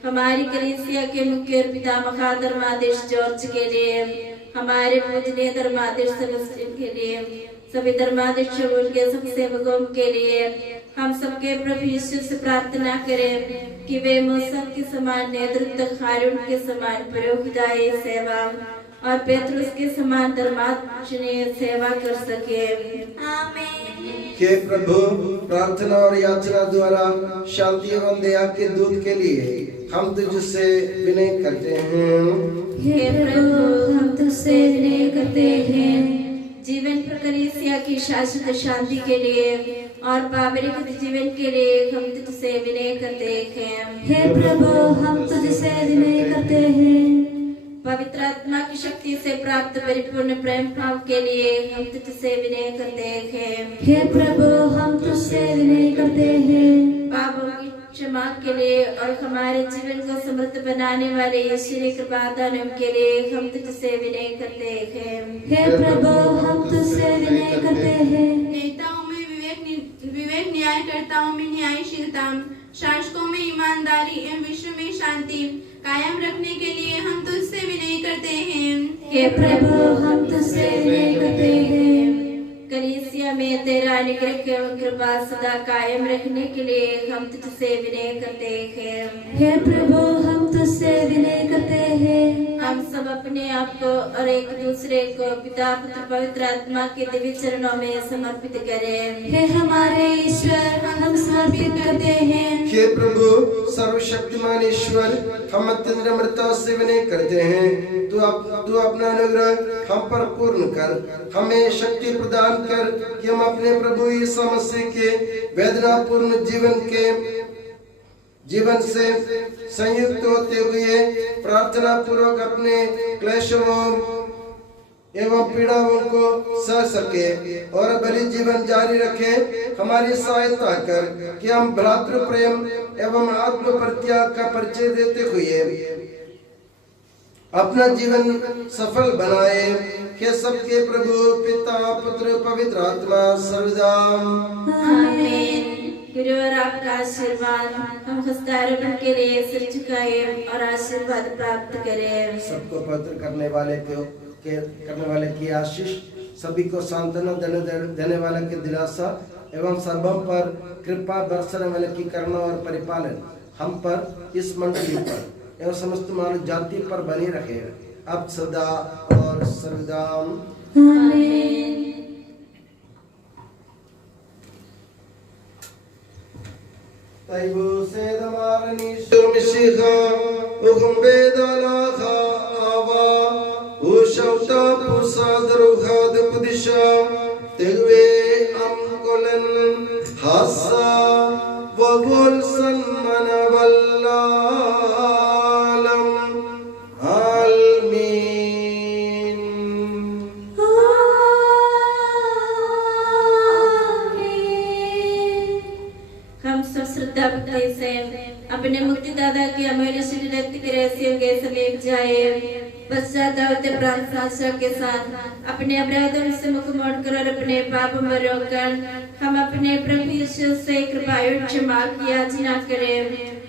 हमारी कलीसिया के मुख्य और पितामह धर्माध्यक्ष जॉर्ज के लिए, हमारे पूजनीय धर्माध्यक्ष सेबेस्टियन के लिए, सभी धर्माध्यक्षों उनके सब सेवकों के लिए हम सबके प्रभु यीशु से प्रार्थना करें कि वे मौसम के समान नेतृत्व, हारून के समान पुरोहिताई सेवा और पेतरुस के समान धर्माचरणीय सेवा कर सके। आमीन। हे प्रभु, प्रार्थना और याचना द्वारा शांति एवं दया के दूत के लिए हम तुझसे विनय करते हैं। हे प्रभु, हम तुझसे विनय करते हैं। जीवन पर कलीसिया की शाश्वत शांति के लिए और पावरिक जीवन के लिए हम तुझसे विनय करते हैं। हे प्रभु, हम तुझसे विनय करते हैं। पवित्र आत्मा की शक्ति से प्राप्त परिपूर्ण प्रेम भाव के लिए हम तुझसे विनय करते हैं। हे प्रभु, हम तुझसे विनय करते हैं। पापों की क्षमा के लिए और हमारे जीवन को समृद्ध बनाने वाले ईश्वरीय कृपा दान के लिए हम तुझसे विनय करते हैं। हे प्रभु, हम तुझसे विनय करते हैं। नेताओं में विवेक, न्यायकर्ताओं में न्यायशीलता, शासकों में ईमानदारी एवं विश्व में शांति कायम रखने के लिए हम तुझसे विनय करते हैं। हे प्रभु, हम तुझसे विनय करते हैं। में तेरा अनुग्रह एवं कृपा सदा कायम रखने के लिए हम तुझसे विनय करते हैं। हे प्रभु हम तुझसे विनय करते हैं। हम सब अपने आप को और एक दूसरे को पिता पुत्र पवित्र आत्मा के दिव्य चरणों में समर्पित करें। हे हमारे ईश्वर हम समर्पित करते हैं। हे प्रभु सर्वशक्तिमान ईश्वर, हम अत्यंत नम्रता से विनय करते हैं। तू अपना अनुग्रह हम पर पूर्ण कर, हमें शक्ति प्रदान कर कि हम अपने प्रभु यीशु मसीह के वेदनापूर्ण जीवन से संयुक्त होते हुए प्रार्थना पूर्वक अपने क्लेशों एवं पीड़ाओं को सह सके और बलि जीवन जारी रखे। हमारी सहायता कर कि हम भ्रातृ प्रेम एवं आत्म परित्याग का परिचय देते हुए अपना जीवन सफल बनाए। हे सबके प्रभु पिता पुत्र पवित्र आत्मा सर्वदा आमीन। गुरु और आपका आशीर्वाद हम हस्तारोपण के लिए सिर झुकाए और आशीर्वाद प्राप्त करें। सबको पवित्र करने वाले की आशीष, सभी को सांत्वना देने वाले की दिलासा एवं सर्वम पर कृपा बरसने वाले की करुणा और परिपालन हम पर, इस मंडली पर एवं समस्त मानव जाति पर बनी रहे अब सदा और सर्वदा आमीन। तैबु से दमारनी सुमिशिखा उगम बेदालाखा आवा उशौता पुसादरुखाद पुदिशा तेगवे अमकोलन हासा वगुल सन्मनवल्लालम आलमीन। हम सब श्रद्धा भक्ति से अपने मुक्तिदाता के अमूल्य शरीर रक्त के रहस्यों के समीप जाए। पश्चात प्रार्थना के साथ अपने अपराधों से मुख मोड़कर और अपने पापों में रोककर हम अपने प्रभु यीशु से कृपायुक्त क्षमा की याचना करें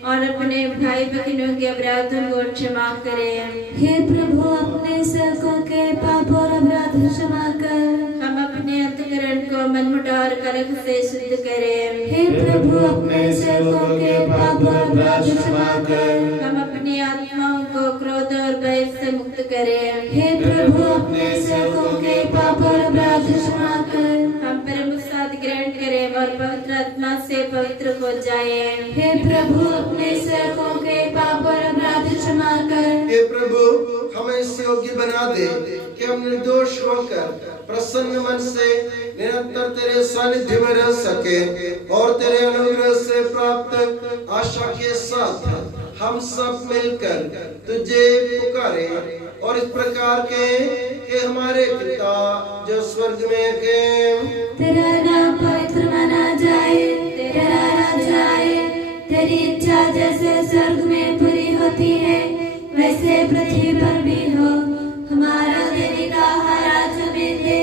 और अपने भाई बहनों के अपराधों को क्षमा करें। हे प्रभु अपने सेवकों के पाप और अपराध क्षमा कर। हम अपने अंतःकरण को मनमुटा और कलह से शुद्ध करें। हे प्रभु अपने सेवकों के पाप और अपराध क्षमा कर। हम अपनी आत्माओं को क्रोध और भय से मुक्त करें। हे प्रभु अपने सेवकों के पाप और अपराध क्षमा कर। हम परम प्रसाद ग्रहण करें और पवित्र आत्मा से पवित्र हो जाएं। हे प्रभु अपने सेवकों के पाप और अपराध क्षमा कर। हे प्रभु हमें इस योग्य बना दे कि हम निर्दोष होकर प्रसन्न मन से निरंतर तेरे सानिध्य में रह सके और तेरे अनुग्रह से प्राप्त आशा के साथ हम सब मिलकर तुझे पुकारे और इस प्रकार के कि हमारे पिता जो स्वर्ग में है, तेरा नाम पवित्र माना जाए, तेरा राज आए, तेरी इच्छा जैसे स्वर्ग में पूरी होती है वैसे पृथ्वी पर भी हो। हमारा दैनिक आहार आज हमें दे,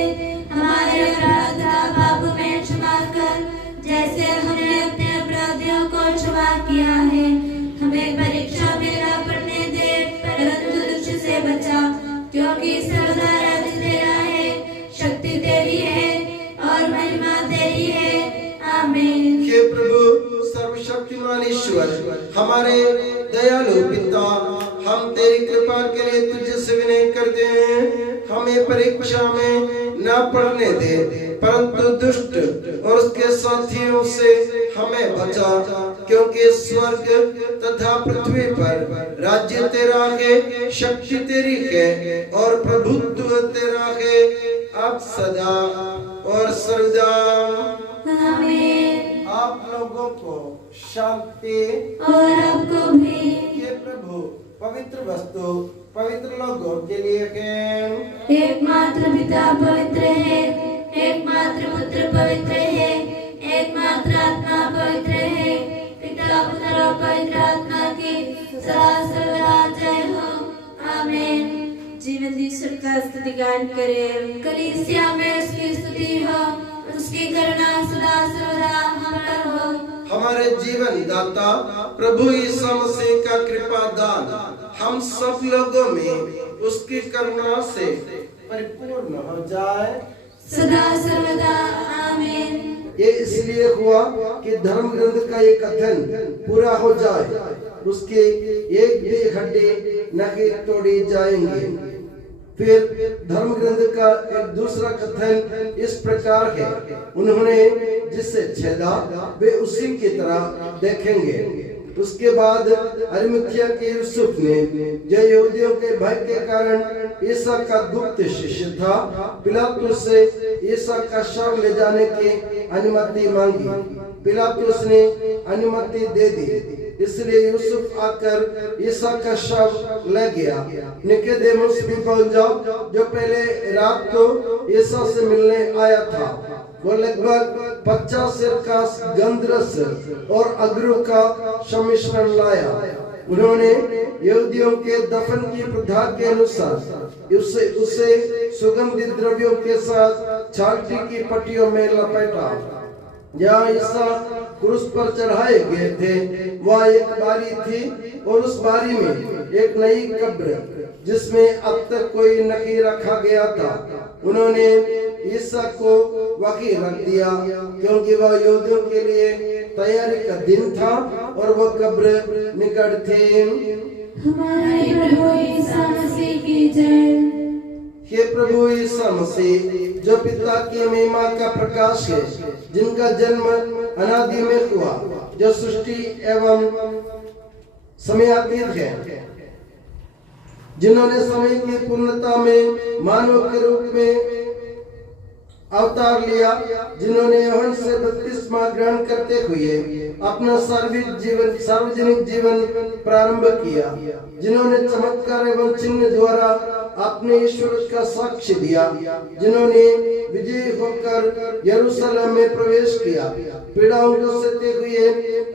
हमारे अपराध का पाप में क्षमा कर जैसे हमने अपने अपराधियों को क्षमा किया है। हमें परीक्षा में न पड़ने दे परंतु दुष्ट से बचा, क्योंकि सर्वदा राज्य तेरा है, शक्ति तेरी है और महिमा तेरी है। आमीन। हे प्रभु सर्वशक्तिमान ईश्वर हमारे दयालु पिता, हम तेरी कृपा के लिए तुझे से विनय करते हैं। हमें परीक्षा में न पड़ने दे परंतु दुष्ट और उसके साथियों से हमें बचा, क्योंकि स्वर्ग तथा पृथ्वी पर राज्य तेरा है, शक्ति तेरी है और प्रभुत्व तेरा है अब सदा और सर्वदा। आमीन। आप लोगों को शांति और आपको भी। हे प्रभु पवित्र वस्तु पवित्र लोगों के लिए है। एकमात्र पिता पवित्र है, एकमात्र पुत्र पवित्र है, एकमात्र आत्मा पवित्र है। पिता पुत्र और पवित्र आत्मा की सदा सर्वदा जय हो। आमीन। जीवन ईश्वर का स्तुति गान करें। कलीसिया में उसकी स्तुति हो, उसकी करुणा सदा सर्वदा हम पर हो। हमारे जीवन दाता प्रभु यीशु मसीह का कृपा दान हम सब लोगों में उसकी करुणा से परिपूर्ण हो जाए सदा सर्वदा आमीन। ये इसलिए हुआ कि धर्म ग्रंथ का ये कथन पूरा हो जाए, उसके एक भी हड्डी नहीं तोड़ी जाएंगे। फिर धर्म ग्रंथ का एक दूसरा कथन इस प्रकार है, उन्होंने जिसे छेदा वे उसी की तरह देखेंगे। उसके बाद अरिमथिया के यूसुफ ने, जो यहूदियों के भय के कारण ईसा का गुप्त शिष्य था, पिलातुस से ईसा का शव ले जाने की अनुमति मांगी। पिलातुस ने अनुमति दे दी, इसलिए यूसुफ आकर ईसा का शव ले गया। निकोदेमुस भी पहुंचा, जो पहले रात को ईसा से मिलने आया था। वो लगभग 50 सेर का गंधरस और अगरू का सम्मिश्रण लाया। उन्होंने यहूदियों के दफन की प्रथा के अनुसार उसे सुगंधित द्रव्यों के साथ छाती की पट्टियों में लपेटा। जहाँ ईसा क्रूस पर चढ़ाए गए थे, वह एक बारी थी और उस बारी में एक नई कब्र जिसमें अब तक कोई नहीं रखा गया था। उन्होंने ईसा को वहीं रख दिया, क्योंकि वह यहूदियों के लिए तैयारी का दिन था और वह कब्र निकट थी। हमारे प्रभु ईसा मसीह की जय। हे प्रभु ईसा मसीह, जो पिता की महिमा का प्रकाश है, जिनका जन्म अनादि में हुआ, जो सृष्टि एवं समयातीत है, जिन्होंने समय की पूर्णता में मानव के रूप में अवतार लिया, जिन्होंने यूहन्ना से बपतिस्मा ग्रहण करते हुए अपना सार्वजनिक जीवन प्रारंभ किया, जिन्होंने चमत्कार एवं चिन्ह द्वारा अपने ईश्वर का साक्ष्य दिया, जिन्होंने विजयी होकर यरूशलेम में प्रवेश किया, पीड़ाओं को सहते हुए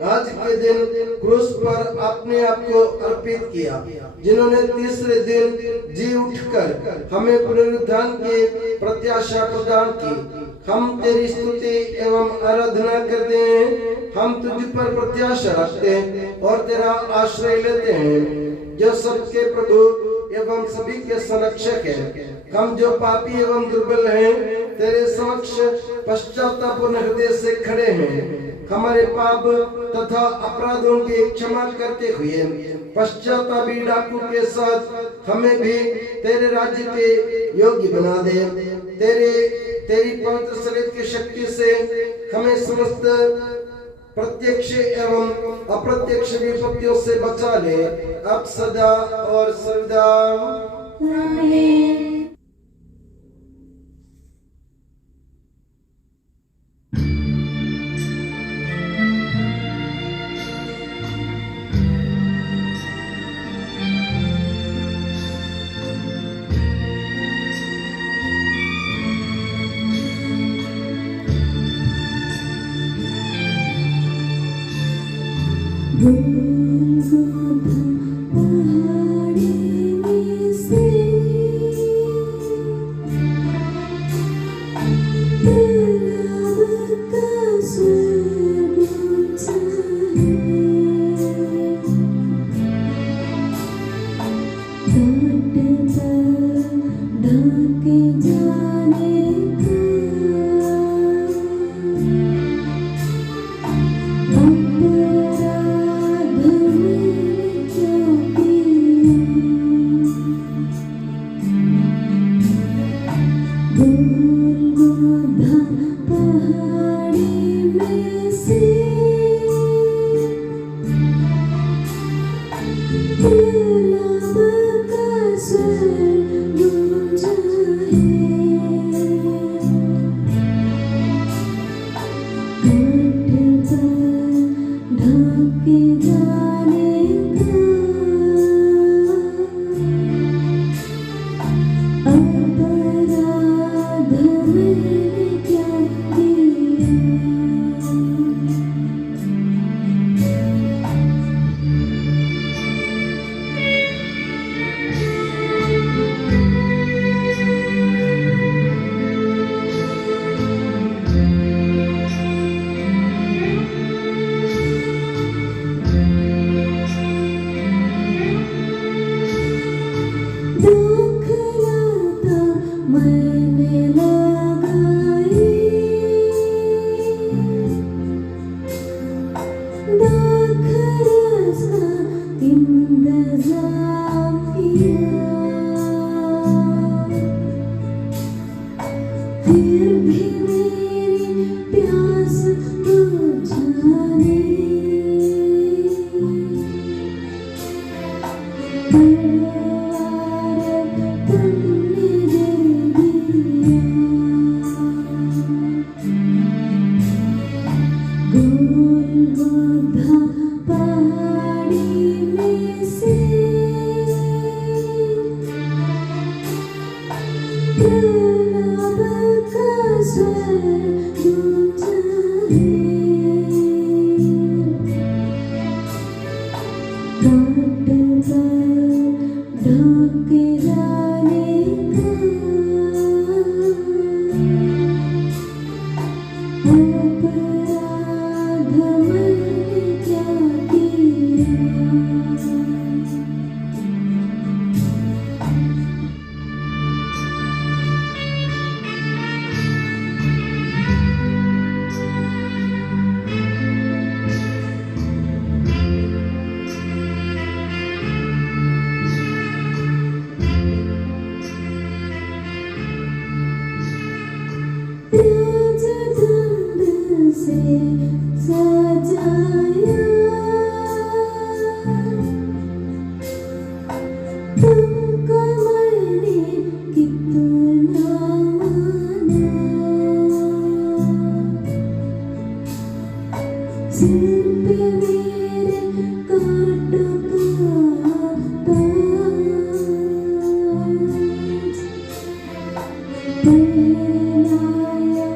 आज के दिन क्रूस पर अपने आप को अर्पित किया, जिन्होंने तीसरे दिन जी उठकर हमें पुनरुत्थान की प्रत्याशा प्रदान की। हम तेरी स्तुति एवं आराधना करते हैं। हम तुझ पर प्रत्याशा रखते हैं और तेरा आश्रय लेते हैं, जो सबके प्रभु एवं सभी के संरक्षक है। हम जो पापी एवं दुर्बल हैं, तेरे समक्ष पश्चातापूर्ण हृदय से खड़े हैं। हमारे पाप तथा अपराधों की क्षमा करते हुए पश्चातापी डाकू के साथ हमें भी तेरे राज्य के योग्य बना दे। तेरी पवित्र शरीर की शक्ति से हमें समस्त प्रत्यक्ष एवं अप्रत्यक्ष विपत्तियों से बचा ले, अब सदा और सर्वदा। आमीन। मैंने लगा प्रलाप का स्वर गूंजा है। काट पर ढके जाने का अपराध मैंने क्या किया। राजदंड से सजाया तुमको मैंने कितना माना। सिर पे मेरे कांटों का ताज, पहनाया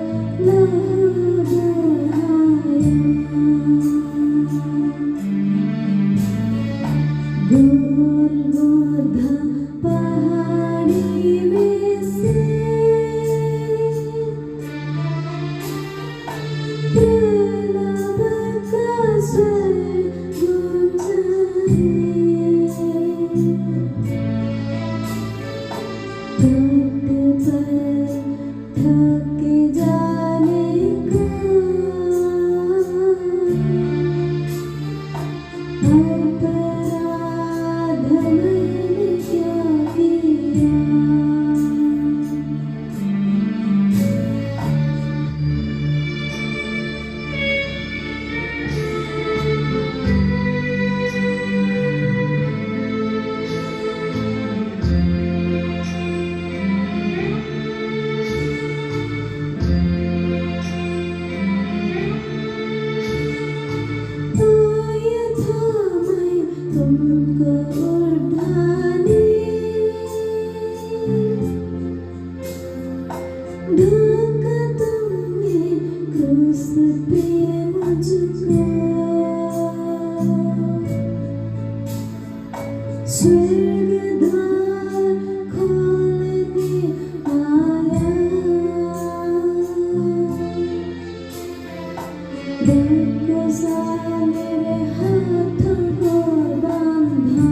गोलगोधा पहाड़ी में से प्रलाप का स्वर गूंजा है। काट पर ढके जाने का अपराध मैंने क्या किया। आया था मैं तुमको उठाने, ढाका तुमने क्रूस पे मुझको। स्वर्ग द्वार खोलने आया, देखो सा मेरे हाथों को बांधा।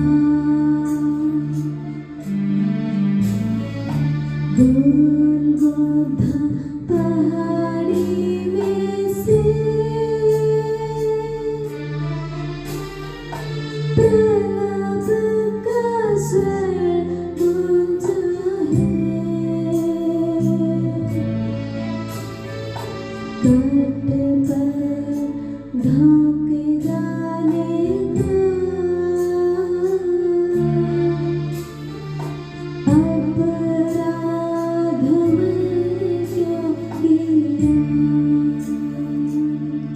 गोलगोधा पहाड़ी में से प्रलाप का स्वर